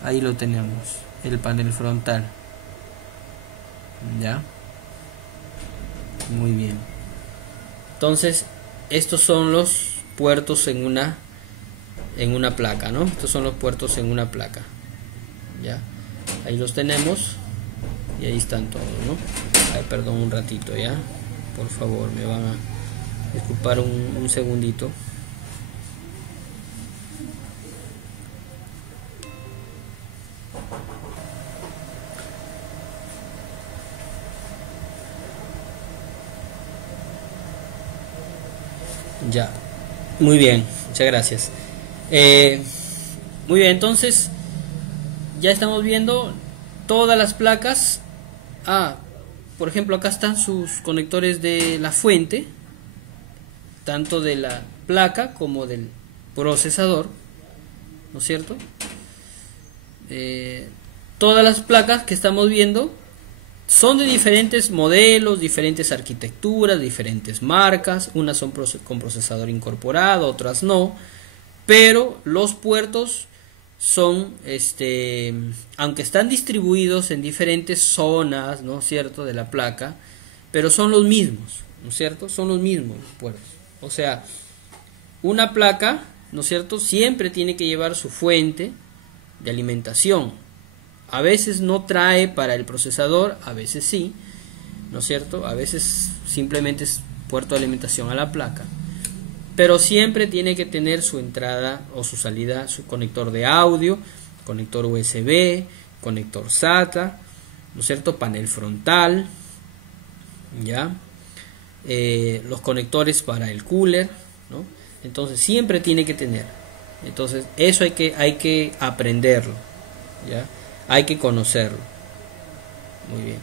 Ahí lo tenemos, el panel frontal. Ya, muy bien. Entonces, estos son los puertos en una placa, ¿no? Estos son los puertos en una placa. Ya, ahí los tenemos y ahí están todos, ¿no? Ay, perdón un ratito, ya. Por favor, me van a disculpar un segundito. Ya, muy bien, muchas gracias. Muy bien, entonces ya estamos viendo todas las placas. Por ejemplo, acá están sus conectores de la fuente, tanto de la placa como del procesador, ¿no es cierto? Todas las placas que estamos viendo son de diferentes modelos, diferentes arquitecturas, diferentes marcas. Unas son con procesador incorporado, otras no. Pero los puertos son, aunque están distribuidos en diferentes zonas, ¿no es cierto?, de la placa, pero son los mismos, ¿no es cierto? Son los mismos puertos. O sea, una placa, ¿no es cierto?, siempre tiene que llevar su fuente de alimentación. A veces no trae para el procesador, a veces sí, ¿no es cierto? A veces simplemente es puerto de alimentación a la placa. Pero siempre tiene que tener su entrada o su salida, su conector de audio, conector USB, conector SATA, ¿no es cierto?, panel frontal, ¿ya? Los conectores para el cooler, ¿no? Entonces siempre tiene que tener. Entonces eso hay que aprenderlo, ¿ya? Hay que conocerlo. Muy bien.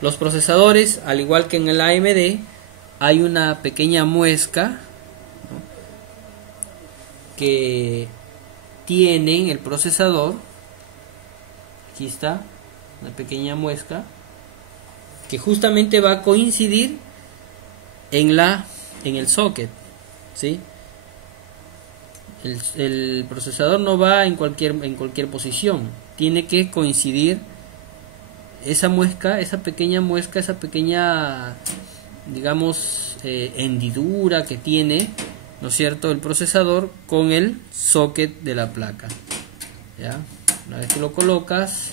Los procesadores, al igual que en el AMD, hay una pequeña muesca, ¿no?, que tiene el procesador. Aquí está, una pequeña muesca que justamente va a coincidir en el socket, ¿sí? El procesador no va en cualquier posición, tiene que coincidir esa muesca, esa pequeña, digamos, hendidura que tiene, ¿no es cierto?, el procesador con el socket de la placa, ¿ya? Una vez que lo colocas,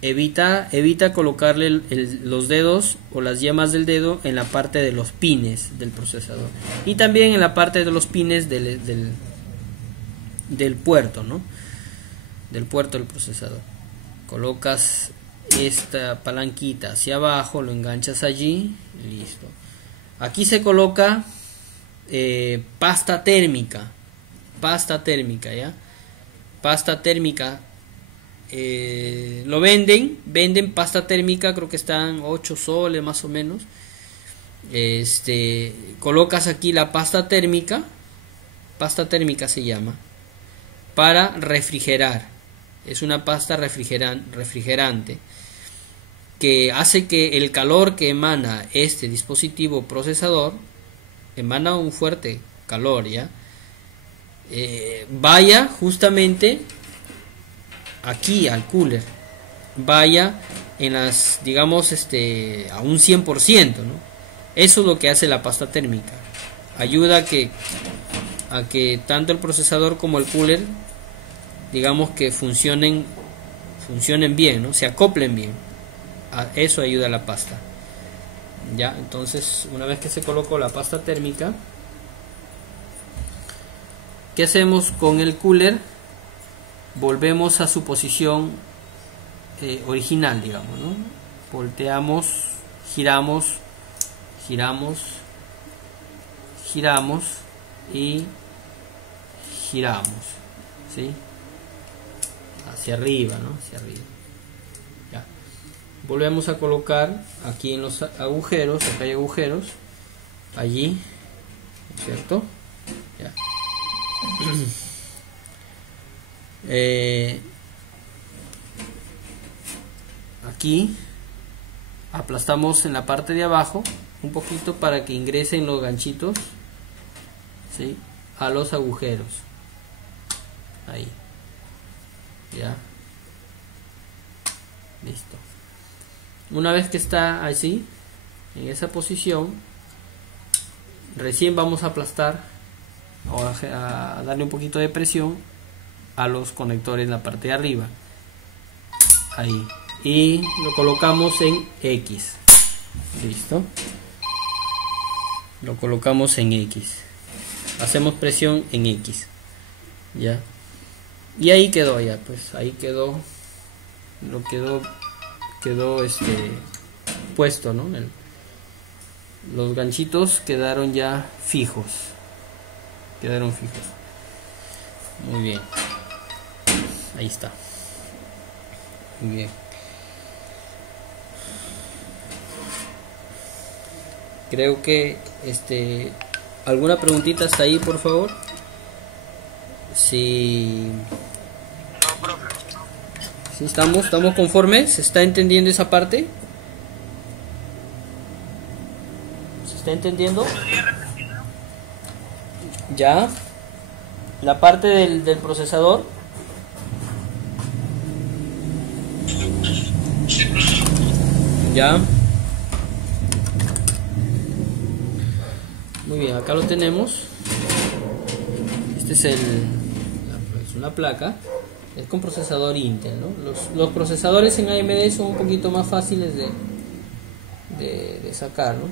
evita colocarle los dedos o las yemas del dedo en la parte de los pines del procesador y también en la parte de los pines del puerto, ¿no?, del puerto del procesador. Colocas esta palanquita hacia abajo, lo enganchas allí y listo. Aquí se coloca pasta térmica, ¿ya? Pasta térmica. Lo venden pasta térmica, creo que están 8 soles más o menos. Colocas aquí la pasta térmica se llama, para refrigerar. Es una pasta refrigerante que hace que el calor que emana este dispositivo procesador, emana un fuerte calor, ¿ya? Vaya justamente aquí al cooler, vaya en las, digamos, a un 100%, ¿no? Eso es lo que hace la pasta térmica. Ayuda a que tanto el procesador como el cooler, digamos, que funcionen bien, ¿no?, se acoplen bien. A eso ayuda la pasta, ya. Entonces, una vez que se colocó la pasta térmica, ¿qué hacemos con el cooler? Volvemos a su posición original, digamos, ¿no? Volteamos, giramos y giramos, ¿sí? Hacia arriba, ¿no? Hacia arriba. Ya. Volvemos a colocar aquí en los agujeros, acá hay agujeros, allí, ¿cierto? Ya. Aquí aplastamos en la parte de abajo un poquito para que ingresen los ganchitos, ¿sí?, a los agujeros. Ahí. Ya. Listo. Una vez que está así, en esa posición, recién vamos a aplastar o a darle un poquito de presión a los conectores en la parte de arriba. Ahí. Y lo colocamos en X. Listo. Lo colocamos en X. Hacemos presión en X. Ya. Y ahí quedó ya, pues ahí quedó. Quedó puesto, ¿no? Los ganchitos quedaron ya fijos. Muy bien. Ahí está. Muy bien. Creo que alguna preguntita hasta ahí, por favor. Si estamos conformes, ¿se está entendiendo esa parte? ¿Se está entendiendo? ¿Ya? la parte del procesador. Ya. Muy bien, acá lo tenemos. Este es una placa. Es con procesador Intel, ¿no? Los procesadores en AMD son un poquito más fáciles de sacar, ¿no?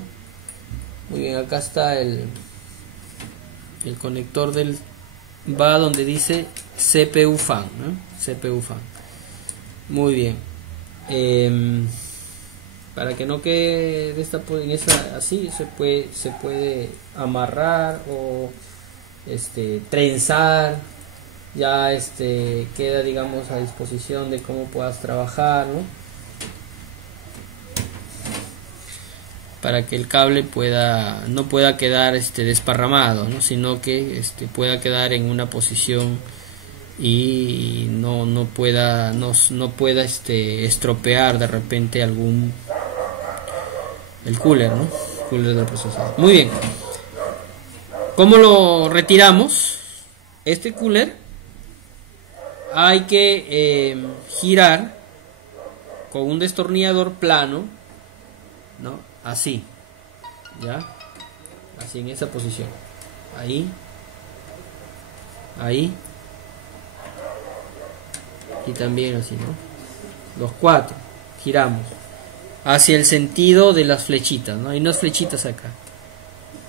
Muy bien, acá está el conector va donde dice CPU fan, ¿no? CPU fan. Muy bien. Para que no quede así, se puede amarrar o trenzar. Ya queda, digamos, a disposición de cómo puedas trabajar, ¿no? Para que el cable no pueda quedar desparramado, ¿no? Sino que pueda quedar en una posición y no pueda estropear de repente el cooler, ¿no? Cooler del procesador. Muy bien. ¿Cómo lo retiramos? Este cooler hay que girar con un destornillador plano, ¿no? Así, ya, así en esa posición, ahí, y también así, ¿no? Los cuatro giramos hacia el sentido de las flechitas, ¿no? Hay unas flechitas acá,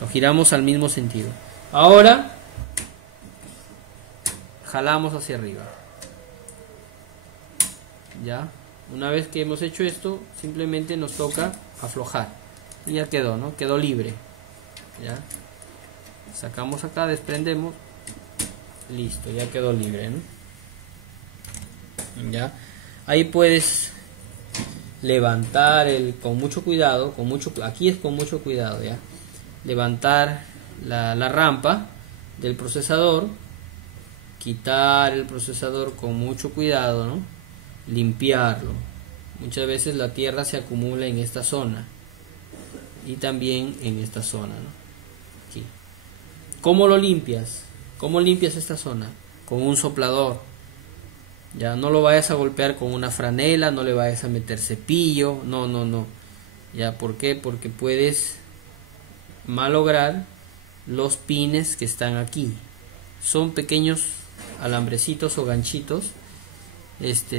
lo giramos al mismo sentido. Ahora jalamos hacia arriba. Ya, una vez que hemos hecho esto, simplemente nos toca aflojar y ya quedó, ¿no? Quedó libre. Ya, sacamos acá, desprendemos, listo, ya quedó libre, ¿no? Ya, ahí puedes levantar con mucho cuidado, aquí es con mucho cuidado, ya, levantar la rampa del procesador, quitar el procesador con mucho cuidado, ¿no? Limpiarlo. Muchas veces la tierra se acumula en esta zona y también en esta zona, ¿no? Aquí. ¿Cómo lo limpias? ¿Cómo limpias esta zona? Con un soplador. Ya, no lo vayas a golpear con una franela, no le vayas a meter cepillo, no. Ya, ¿por qué? Porque puedes malograr los pines que están aquí. Son pequeños alambrecitos o ganchitos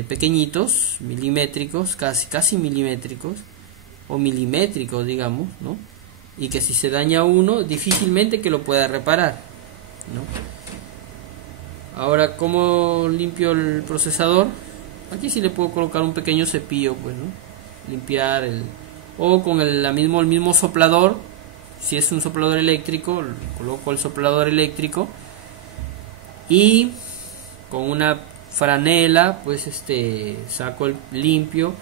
pequeñitos, milimétricos, casi milimétricos o milimétricos, digamos, ¿no? Y que si se daña uno, difícilmente que lo pueda reparar, ¿no? Ahora, ¿cómo limpio el procesador? Aquí sí le puedo colocar un pequeño cepillo, pues, ¿no? Limpiar o con el mismo soplador. Si es un soplador eléctrico, coloco el soplador eléctrico y con una franela pues saco el limpio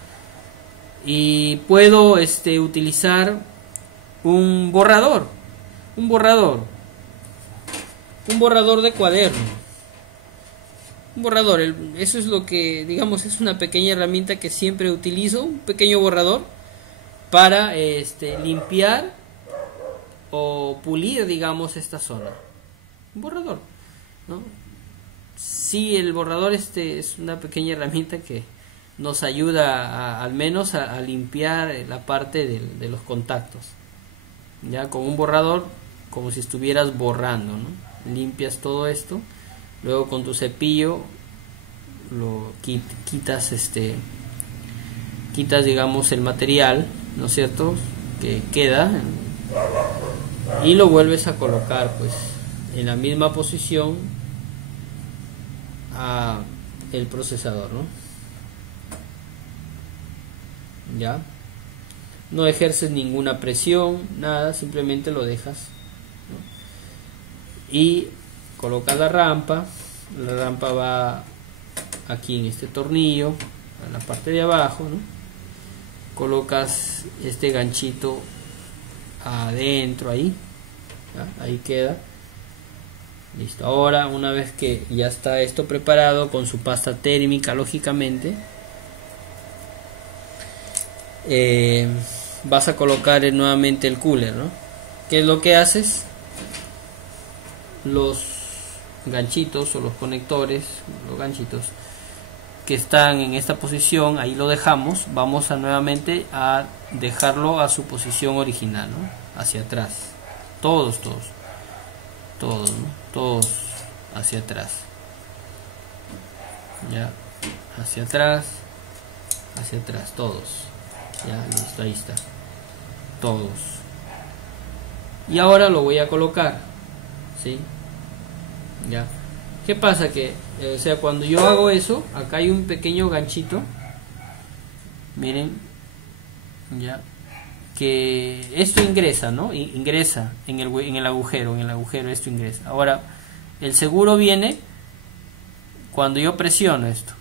y puedo utilizar un borrador de cuaderno, eso es lo que, digamos, es una pequeña herramienta que siempre utilizo, un pequeño borrador para limpiar o pulir, digamos, esta zona, un borrador, ¿no? Sí, el borrador es una pequeña herramienta que nos ayuda al menos a limpiar la parte de los contactos. Ya con un borrador, como si estuvieras borrando, ¿no? Limpias todo esto, luego con tu cepillo lo quitas, digamos, el material, ¿no es cierto?, que queda, y lo vuelves a colocar pues en la misma posición a el procesador, ¿no? Ya, no ejerces ninguna presión, nada, simplemente lo dejas, ¿no? Y colocas la rampa va aquí en este tornillo, en la parte de abajo, ¿no? Colocas este ganchito adentro, ahí, ¿ya? Ahí queda. Listo. Ahora, una vez que ya está esto preparado con su pasta térmica, lógicamente, vas a colocar nuevamente el cooler, ¿no? ¿Qué es lo que haces? Los ganchitos o los conectores, los ganchitos que están en esta posición, ahí lo dejamos. Vamos a nuevamente a dejarlo a su posición original, ¿no? Hacia atrás, todos, ¿no? Todos hacia atrás, ya, hacia atrás, todos, ya, listo, ahí está, todos. Y ahora lo voy a colocar, ¿sí? Ya. ¿Qué pasa? Que, o sea, cuando yo hago eso, acá hay un pequeño ganchito, miren, ya, que esto ingresa, ¿no? Ingresa en el agujero, esto ingresa. Ahora, el seguro viene cuando yo presiono esto,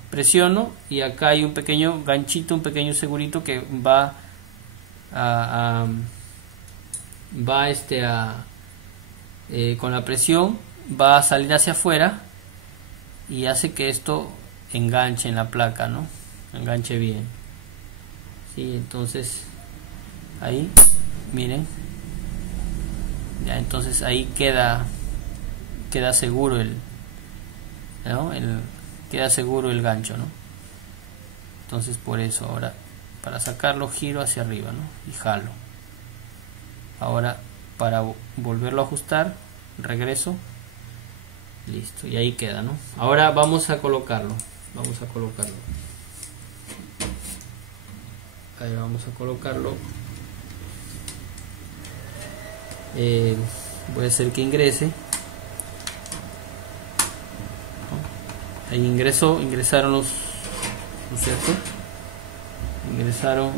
y acá hay un pequeño ganchito, un pequeño segurito que va con la presión va a salir hacia afuera y hace que esto enganche en la placa, ¿no? Enganche bien. Sí, entonces ahí, miren, ya, entonces ahí queda seguro queda seguro el gancho, ¿no? Entonces por eso ahora para sacarlo giro hacia arriba, ¿no? Y jalo. Ahora para volverlo a ajustar regreso, listo, y ahí queda, ¿no? Ahora vamos a colocarlo, ahí vamos a colocarlo. Voy a hacer que ingrese. Ahí ingresaron ¿no es cierto? Ingresaron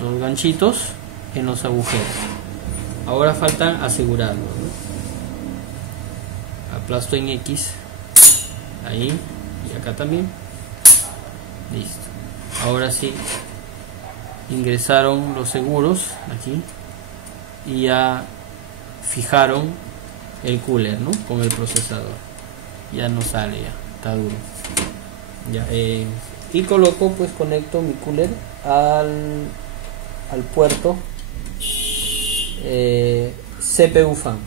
los ganchitos en los agujeros. Ahora faltan asegurarlo, ¿no? Aplasto en X, ahí, y acá también, listo. Ahora sí, ingresaron los seguros aquí y ya fijaron el cooler, ¿no? Con el procesador. Ya no sale, ya está duro. Ya, y coloco, pues conecto mi cooler al puerto CPU fan.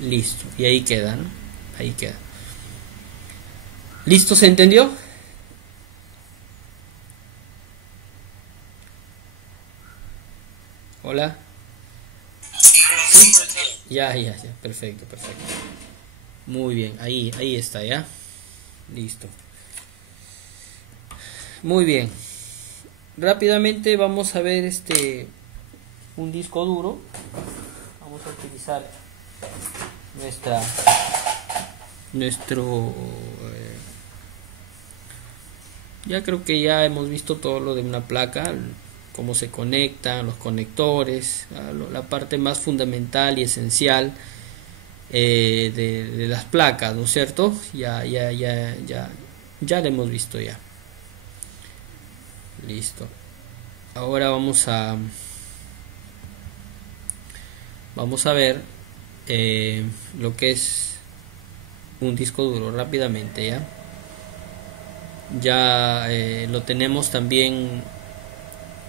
Listo, y ahí queda, ¿no? Ahí queda. ¿Listo? ¿Se entendió? Hola. ¿Sí? Ya, perfecto. Muy bien, ahí está, ya. Listo. Muy bien. Rápidamente vamos a ver un disco duro. Vamos a utilizar ya creo que ya hemos visto todo lo de una placa, cómo se conectan los conectores, la parte más fundamental y esencial de las placas, ¿no es cierto? Ya lo hemos visto ya. Listo. Ahora vamos a ver lo que es un disco duro rápidamente, ya lo tenemos también.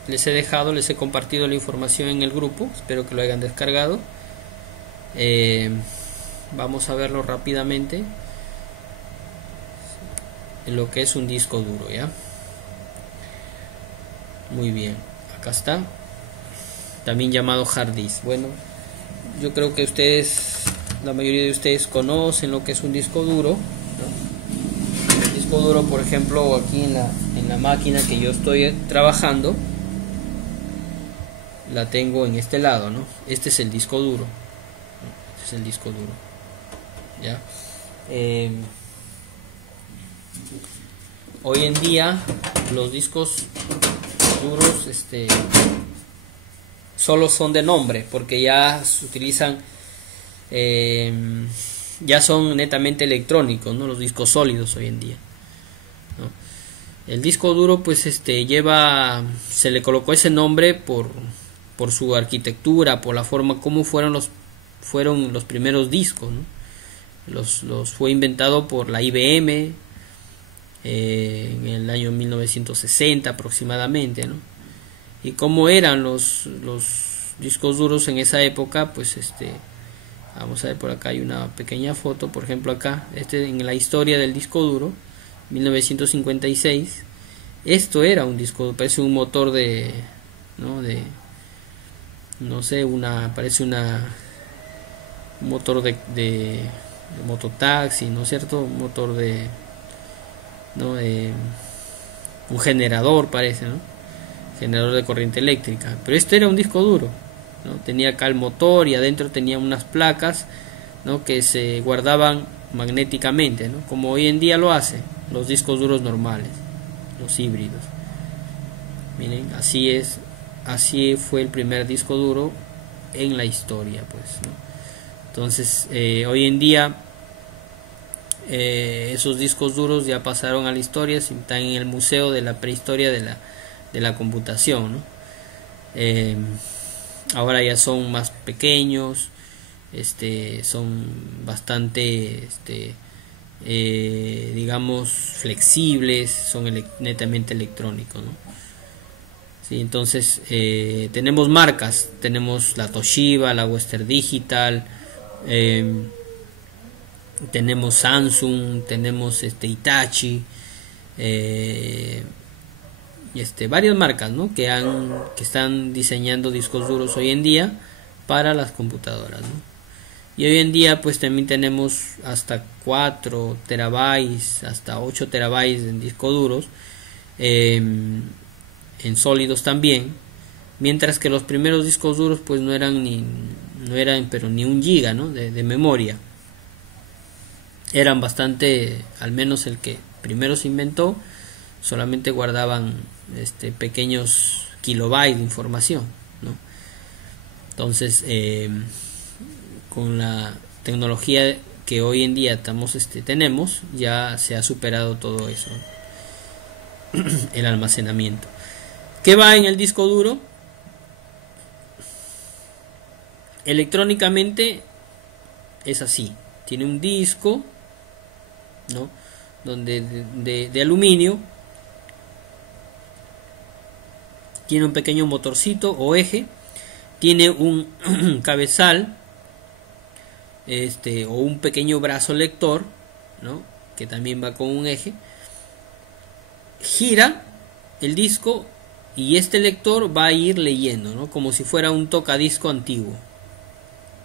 Les he compartido la información en el grupo, espero que lo hayan descargado. Vamos a verlo rápidamente en lo que es un disco duro, ya. Muy bien, acá está, también llamado hard disk. Bueno, yo creo que la mayoría de ustedes conocen lo que es un disco duro, ¿no? El disco duro, por ejemplo, aquí en la máquina que yo estoy trabajando, la tengo en este lado, ¿no? Este es el disco duro, ¿ya? Hoy en día los discos duros solo son de nombre, porque ya se utilizan, ya son netamente electrónicos, ¿no? Los discos sólidos hoy en día, ¿no? El disco duro, pues se le colocó ese nombre por su arquitectura, por la forma como fueron los primeros discos, ¿no? Los fue inventado por la IBM en el año 1960 aproximadamente, ¿no? Y como eran los discos duros en esa época, pues Vamos a ver, por acá hay una pequeña foto, por ejemplo acá, en la historia del disco duro, 1956. Esto era un disco duro, parece un motor no sé, parece un motor de mototaxi, ¿no es cierto? Un motor un generador parece, ¿no? Generador de corriente eléctrica. Pero este era un disco duro, ¿no? Tenía acá el motor y adentro tenía unas placas, ¿no? Que se guardaban magnéticamente, ¿no? Como hoy en día lo hacen los discos duros normales, los híbridos. Miren, así fue el primer disco duro en la historia, pues, ¿no? Entonces, hoy en día esos discos duros ya pasaron a la historia, están en el museo de la prehistoria de la computación, ¿no? Ahora ya son más pequeños, son bastante, digamos, flexibles, son netamente electrónicos, ¿no? Sí, entonces tenemos marcas, tenemos la Toshiba, la Western Digital, tenemos Samsung, tenemos Hitachi, varias marcas, ¿no? que están diseñando discos duros hoy en día para las computadoras, ¿no? Y hoy en día pues también tenemos hasta 4 terabytes, hasta 8 terabytes en discos duros, en sólidos también, mientras que los primeros discos duros pues no eran pero ni 1 giga, ¿no? de memoria. Eran bastante, al menos el que primero se inventó, solamente guardaban pequeños kilobytes de información, ¿no? Entonces con la tecnología que hoy en día tenemos, ya se ha superado todo eso, el almacenamiento. ¿Qué va en el disco duro? Electrónicamente es así, tiene un disco, ¿no? Donde de aluminio, tiene un pequeño motorcito o eje, tiene un cabezal, o un pequeño brazo lector, ¿no? Que también va con un eje, gira el disco y este lector va a ir leyendo, ¿no? Como si fuera un tocadisco antiguo.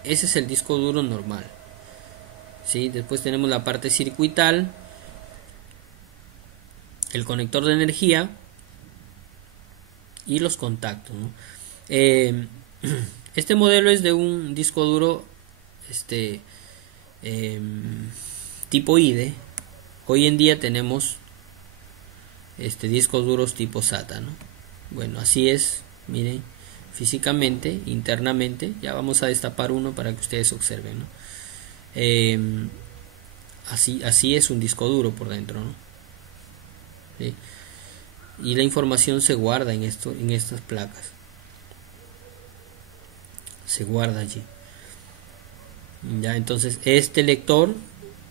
Ese es el disco duro normal, ¿sí? Después tenemos la parte circuital, el conector de energía y los contactos, ¿no? Este modelo es de un disco duro tipo IDE. Hoy en día tenemos discos duros tipo SATA, ¿no? Bueno, así es, miren, físicamente, internamente. Ya vamos a destapar uno para que ustedes observen, ¿no? Así es un disco duro por dentro, ¿no? ¿Sí? Y la información se guarda en estas placas, se guarda allí. Ya, entonces este lector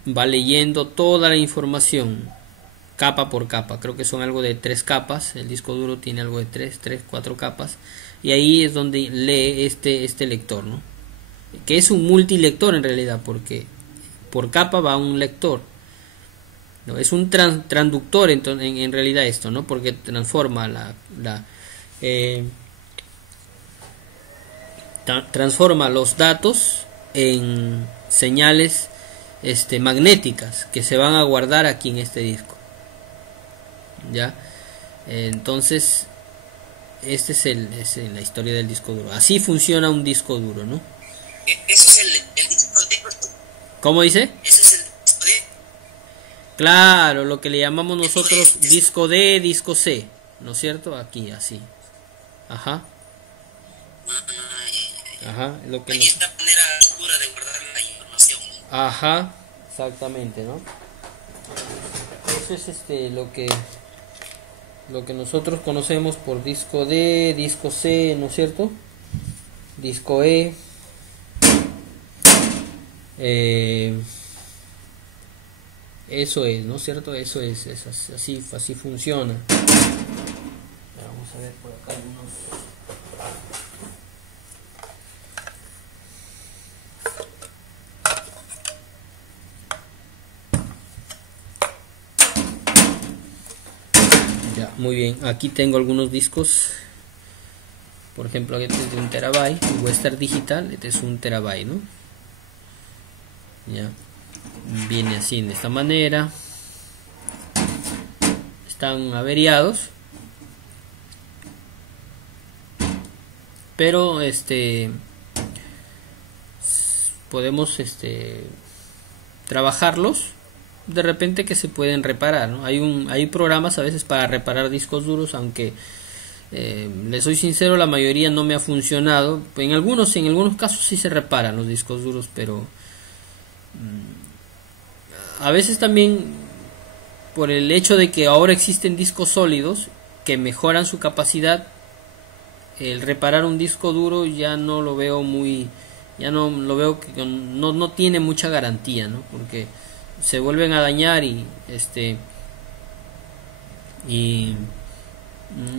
va leyendo toda la información capa por capa. Creo que son algo de 3 capas. El disco duro tiene algo de 4 capas. Y ahí es donde lee este lector, ¿no? Que es un multilector en realidad, porque por capa va un lector, ¿no? Es un transductor en realidad esto, ¿no? Porque transforma transforma los datos en señales magnéticas que se van a guardar aquí en este disco. Ya, entonces este es la historia del disco duro. Así funciona un disco duro, ¿no? Ese es el disco D. ¿Cómo dice? Ese es el disco D. Claro, lo que le llamamos nosotros disco D, disco C, ¿no es cierto? Aquí, así. Ajá. Ajá, lo que Ahí está la manera segura de guardar la información. Ajá, exactamente, ¿no? Eso es lo que nosotros conocemos por disco D, disco C, ¿no es cierto? Disco E. Eso es, ¿no es cierto? Eso es así funciona. Vamos a ver por acá Muy bien, aquí tengo algunos discos. Por ejemplo, este es de 1 terabyte, Western Digital, este es 1 terabyte, ¿no? Ya, viene así de esta manera. Están averiados, pero podemos trabajarlos. De repente que se pueden reparar, ¿no? Hay programas a veces para reparar discos duros, aunque les soy sincero, la mayoría no me ha funcionado. En algunos casos sí se reparan los discos duros, pero a veces también por el hecho de que ahora existen discos sólidos que mejoran su capacidad, el reparar un disco duro ya no lo veo que no tiene mucha garantía, ¿no? Porque se vuelven a dañar y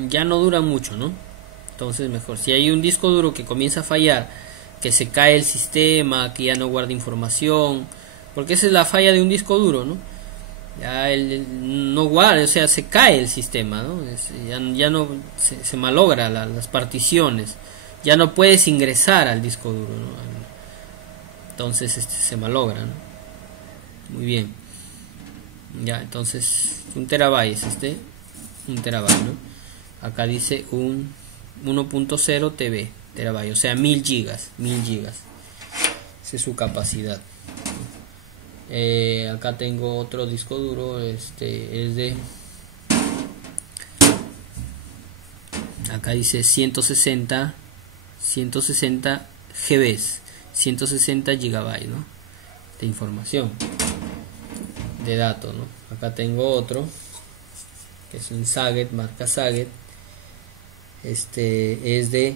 ya no duran mucho, ¿no? Entonces mejor, si hay un disco duro que comienza a fallar, que se cae el sistema, que ya no guarda información, porque esa es la falla de un disco duro, ¿no? Ya no guarda, o sea, se cae el sistema, ¿no? Ya no se malogra las particiones, ya no puedes ingresar al disco duro, ¿no? Entonces se malogra, ¿no? Muy bien. Ya, entonces 1 terabyte es 1 terabyte, ¿no? Acá dice 1.0 TB, terabyte, o sea 1000 gigas. Esa es su capacidad. Acá tengo otro disco duro, es de, acá dice 160 GB, 160 gigabytes, ¿no? De información, de datos, ¿no? Acá tengo otro que es un Saget, marca Saget. Es de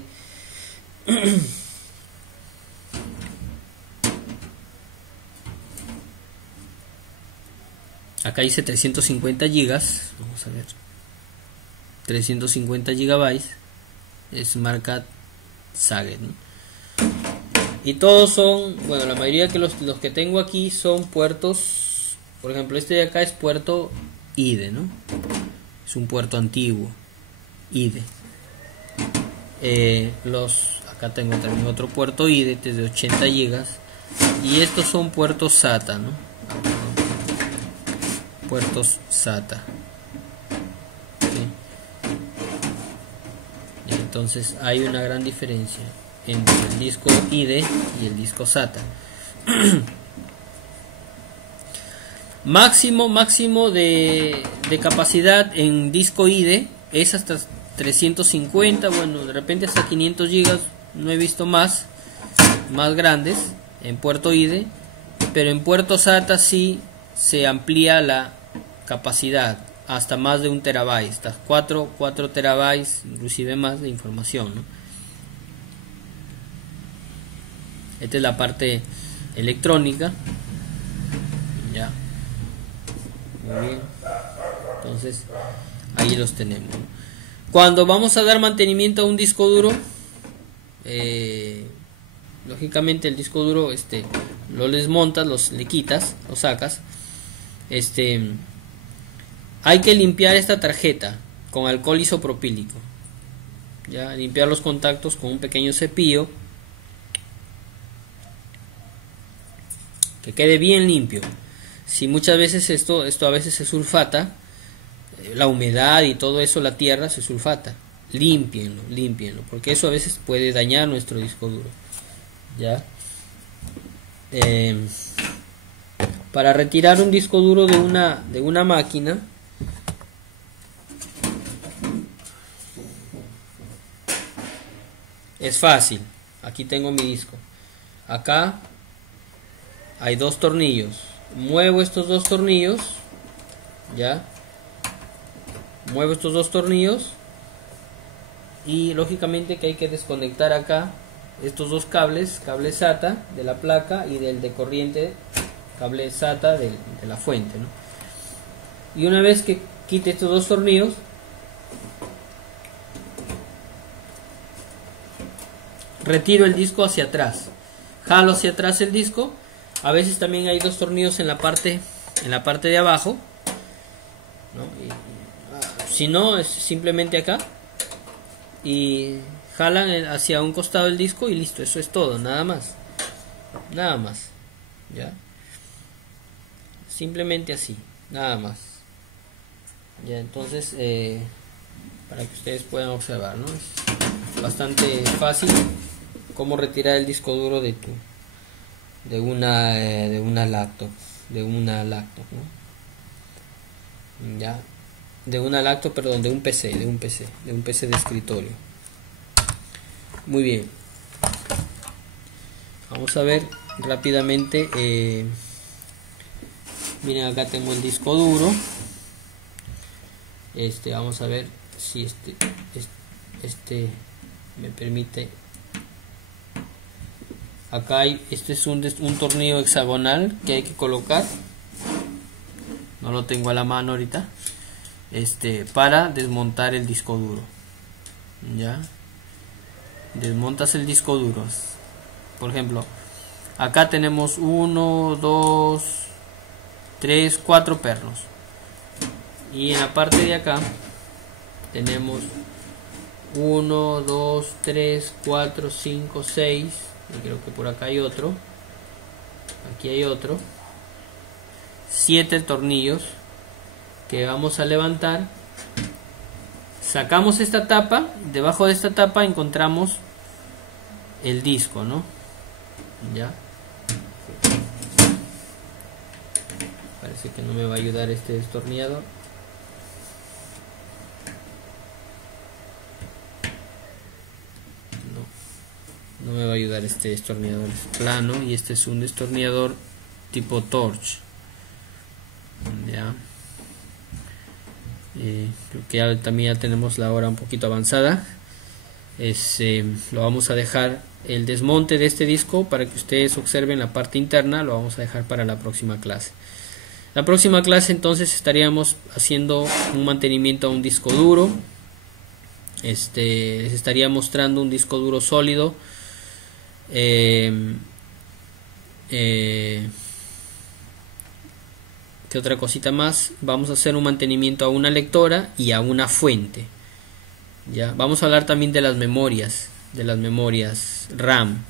acá dice 350 gigas, vamos a ver, 350 gigabytes, es marca Saget, ¿no? Y todos son, bueno, la mayoría que los que tengo aquí son puertos. Por ejemplo, este de acá es puerto IDE, ¿no? Es un puerto antiguo, IDE. Acá tengo también otro puerto IDE, este es de 80 gigas. Y estos son puertos SATA, ¿no? Puertos SATA. ¿Sí? Y entonces hay una gran diferencia entre el disco IDE y el disco SATA. máximo de capacidad en disco IDE es hasta 350, bueno, de repente hasta 500 gigas, no he visto más grandes en puerto IDE, pero en puerto SATA sí se amplía la capacidad hasta más de 1 terabyte, hasta 4 terabytes, inclusive más de información, ¿no? Esta es la parte electrónica. Ya. Muy bien. Entonces, ahí los tenemos. Cuando vamos a dar mantenimiento a un disco duro, lógicamente el disco duro lo desmontas, le quitas, lo sacas. Hay que limpiar esta tarjeta con alcohol isopropílico. Ya, limpiar los contactos con un pequeño cepillo. Que quede bien limpio. Si muchas veces esto a veces se sulfata, la humedad y todo eso, la tierra se sulfata. Límpienlo, porque eso a veces puede dañar nuestro disco duro. Ya. Para retirar un disco duro de una máquina, es fácil. Aquí tengo mi disco. Acá hay 2 tornillos. Muevo estos 2 tornillos. Ya. Muevo estos 2 tornillos. Y lógicamente que hay que desconectar acá estos 2 cables. Cable SATA de la placa y del de corriente. Cable SATA de la fuente, ¿no? Y una vez que quite estos 2 tornillos, retiro el disco hacia atrás. Jalo hacia atrás el disco. A veces también hay 2 tornillos en la parte de abajo, ¿no? Si no, es simplemente acá y jalan hacia un costado del disco y listo, eso es todo, nada más, ya, simplemente así, nada más, ya. Entonces para que ustedes puedan observar, ¿no? Es bastante fácil cómo retirar el disco duro de una laptop, ¿no? Ya, de un PC, de un PC de escritorio. Muy bien, vamos a ver rápidamente. Miren, acá tengo el disco duro. Vamos a ver si este me permite. Acá hay, este es un tornillo hexagonal que hay que colocar. No lo tengo a la mano ahorita. Para desmontar el disco duro. Ya. Desmontas el disco duro. Por ejemplo, acá tenemos 1, 2, 3, 4 pernos. Y en la parte de acá tenemos 1, 2, 3, 4, 5, 6. Y creo que por acá hay otro. Aquí hay otro. 7 tornillos que vamos a levantar. Sacamos esta tapa. Debajo de esta tapa encontramos el disco, ¿no? Ya. Parece que no me va a ayudar este destornillador. No me va a ayudar este destornillador, es plano, y este es un destornillador tipo torch. Ya. Creo que también ya tenemos la hora un poquito avanzada. Lo vamos a dejar, el desmonte de este disco, para que ustedes observen la parte interna, lo vamos a dejar para la próxima clase. La próxima clase entonces estaríamos haciendo un mantenimiento a un disco duro. Les estaría mostrando un disco duro sólido. ¿Qué otra cosita más? Vamos a hacer un mantenimiento a una lectora y a una fuente. Ya, vamos a hablar también de las memorias RAM.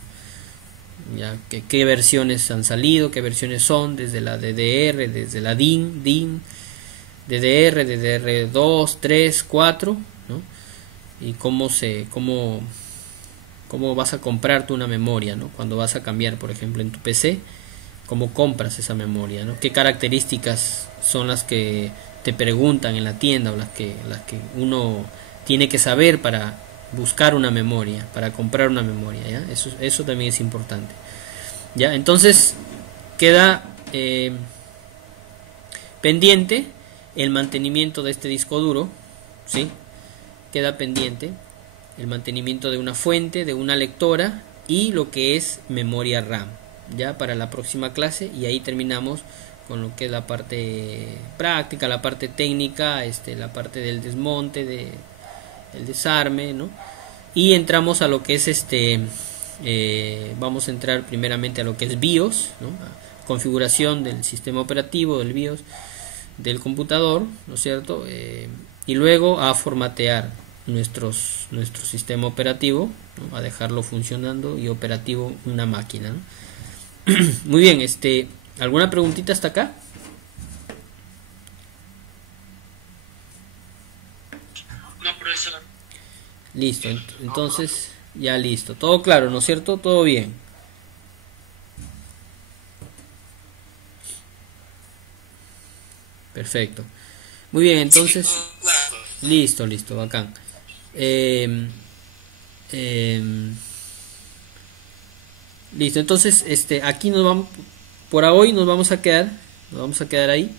Ya, qué versiones han salido, qué versiones son, desde la DDR, desde la DIN, DDR, DDR2, 3, 4, ¿no? Y cómo vas a comprarte una memoria, ¿no? Cuando vas a cambiar, por ejemplo, en tu PC, cómo compras esa memoria, ¿no? Qué características son las que te preguntan en la tienda, o las que uno tiene que saber para buscar una memoria, para comprar una memoria, ¿ya? Eso también es importante, ¿ya? Entonces queda pendiente el mantenimiento de este disco duro, ¿sí? Queda pendiente el mantenimiento de una fuente, de una lectora y lo que es memoria RAM, ya, para la próxima clase. Y ahí terminamos con lo que es la parte práctica, la parte técnica, la parte del desmonte, el desarme, ¿no? Y entramos a lo que es vamos a entrar primeramente a lo que es BIOS, ¿no? Configuración del sistema operativo, del BIOS del computador, ¿no es cierto? Y luego a formatear nuestro sistema operativo, ¿no? A dejarlo funcionando y operativo una máquina, ¿no? Muy bien, ¿alguna preguntita hasta acá? No, profesor. Listo, entonces ya listo, todo claro, ¿no es cierto? Todo bien. Perfecto. Muy bien, entonces listo, bacán. Listo, entonces aquí nos vamos, por hoy nos vamos a quedar ahí,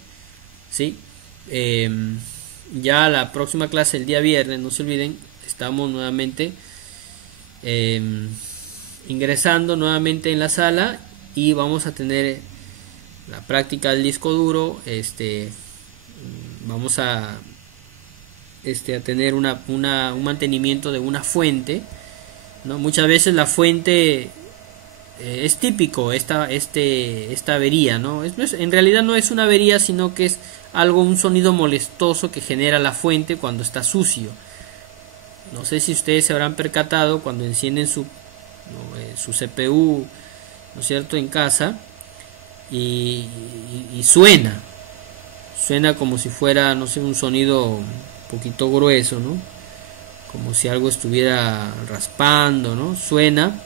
¿sí? Ya la próxima clase el día viernes, no se olviden, estamos nuevamente ingresando nuevamente en la sala y vamos a tener la práctica del disco duro. Vamos a tener un mantenimiento de una fuente, ¿no? Muchas veces la fuente es típico esta avería, ¿no? En realidad no es una avería, sino que es un sonido molestoso que genera la fuente cuando está sucio. No sé si ustedes se habrán percatado cuando encienden su CPU, ¿no es cierto?, en casa, y suena como si fuera, no sé, un sonido un poquito grueso, ¿no? Como si algo estuviera raspando, ¿no? Suena,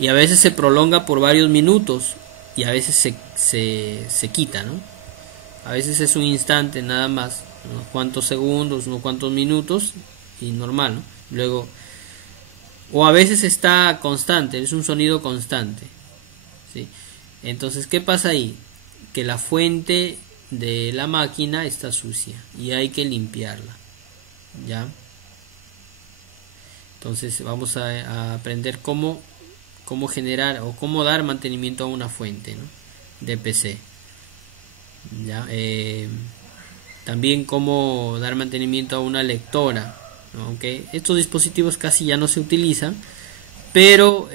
y a veces se prolonga por varios minutos y a veces se quita, ¿no? A veces es un instante nada más, unos cuantos segundos, unos cuantos minutos y normal, ¿no? Luego, o a veces está constante, es un sonido constante, ¿sí? Entonces, ¿qué pasa ahí? Que la fuente de la máquina está sucia y hay que limpiarla, ¿ya? Entonces vamos a aprender cómo generar o cómo dar mantenimiento a una fuente, ¿no?, de PC, ¿ya? También cómo dar mantenimiento a una lectora, ¿no? Aunque estos dispositivos casi ya no se utilizan, pero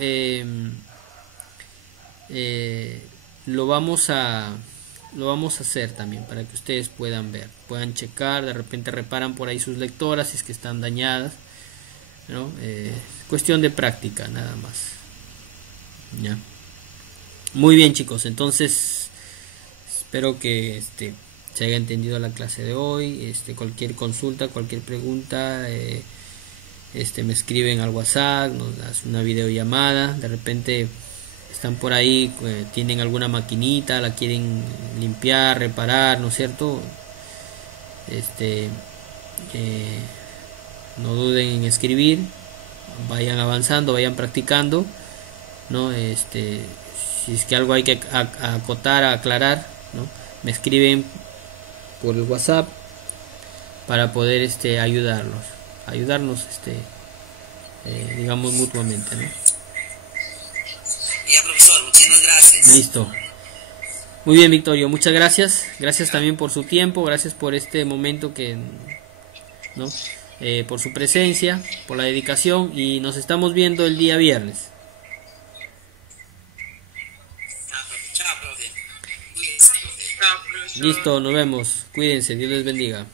lo vamos a hacer también para que ustedes puedan checar. De repente reparan por ahí sus lectoras si es que están dañadas, ¿no? Cuestión de práctica nada más, ¿ya? Muy bien, chicos, entonces espero que se haya entendido la clase de hoy. Cualquier consulta, cualquier pregunta, me escriben al WhatsApp, nos hacen una videollamada. De repente están por ahí, tienen alguna maquinita, la quieren limpiar, reparar, ¿no es cierto? No duden en escribir, vayan avanzando, vayan practicando, ¿no? Si es que algo hay que acotar, aclarar, ¿no?, me escriben por el WhatsApp para poder ayudarnos digamos mutuamente, ¿no? Ya, profesor, muchísimas gracias. Listo. Muy bien, Victorio, muchas gracias. Gracias también por su tiempo, gracias por este momento ¿no? Por su presencia, por la dedicación, y nos estamos viendo el día viernes. Chao, profe. Cuídense, profe. Listo, nos vemos. Cuídense, Dios les bendiga.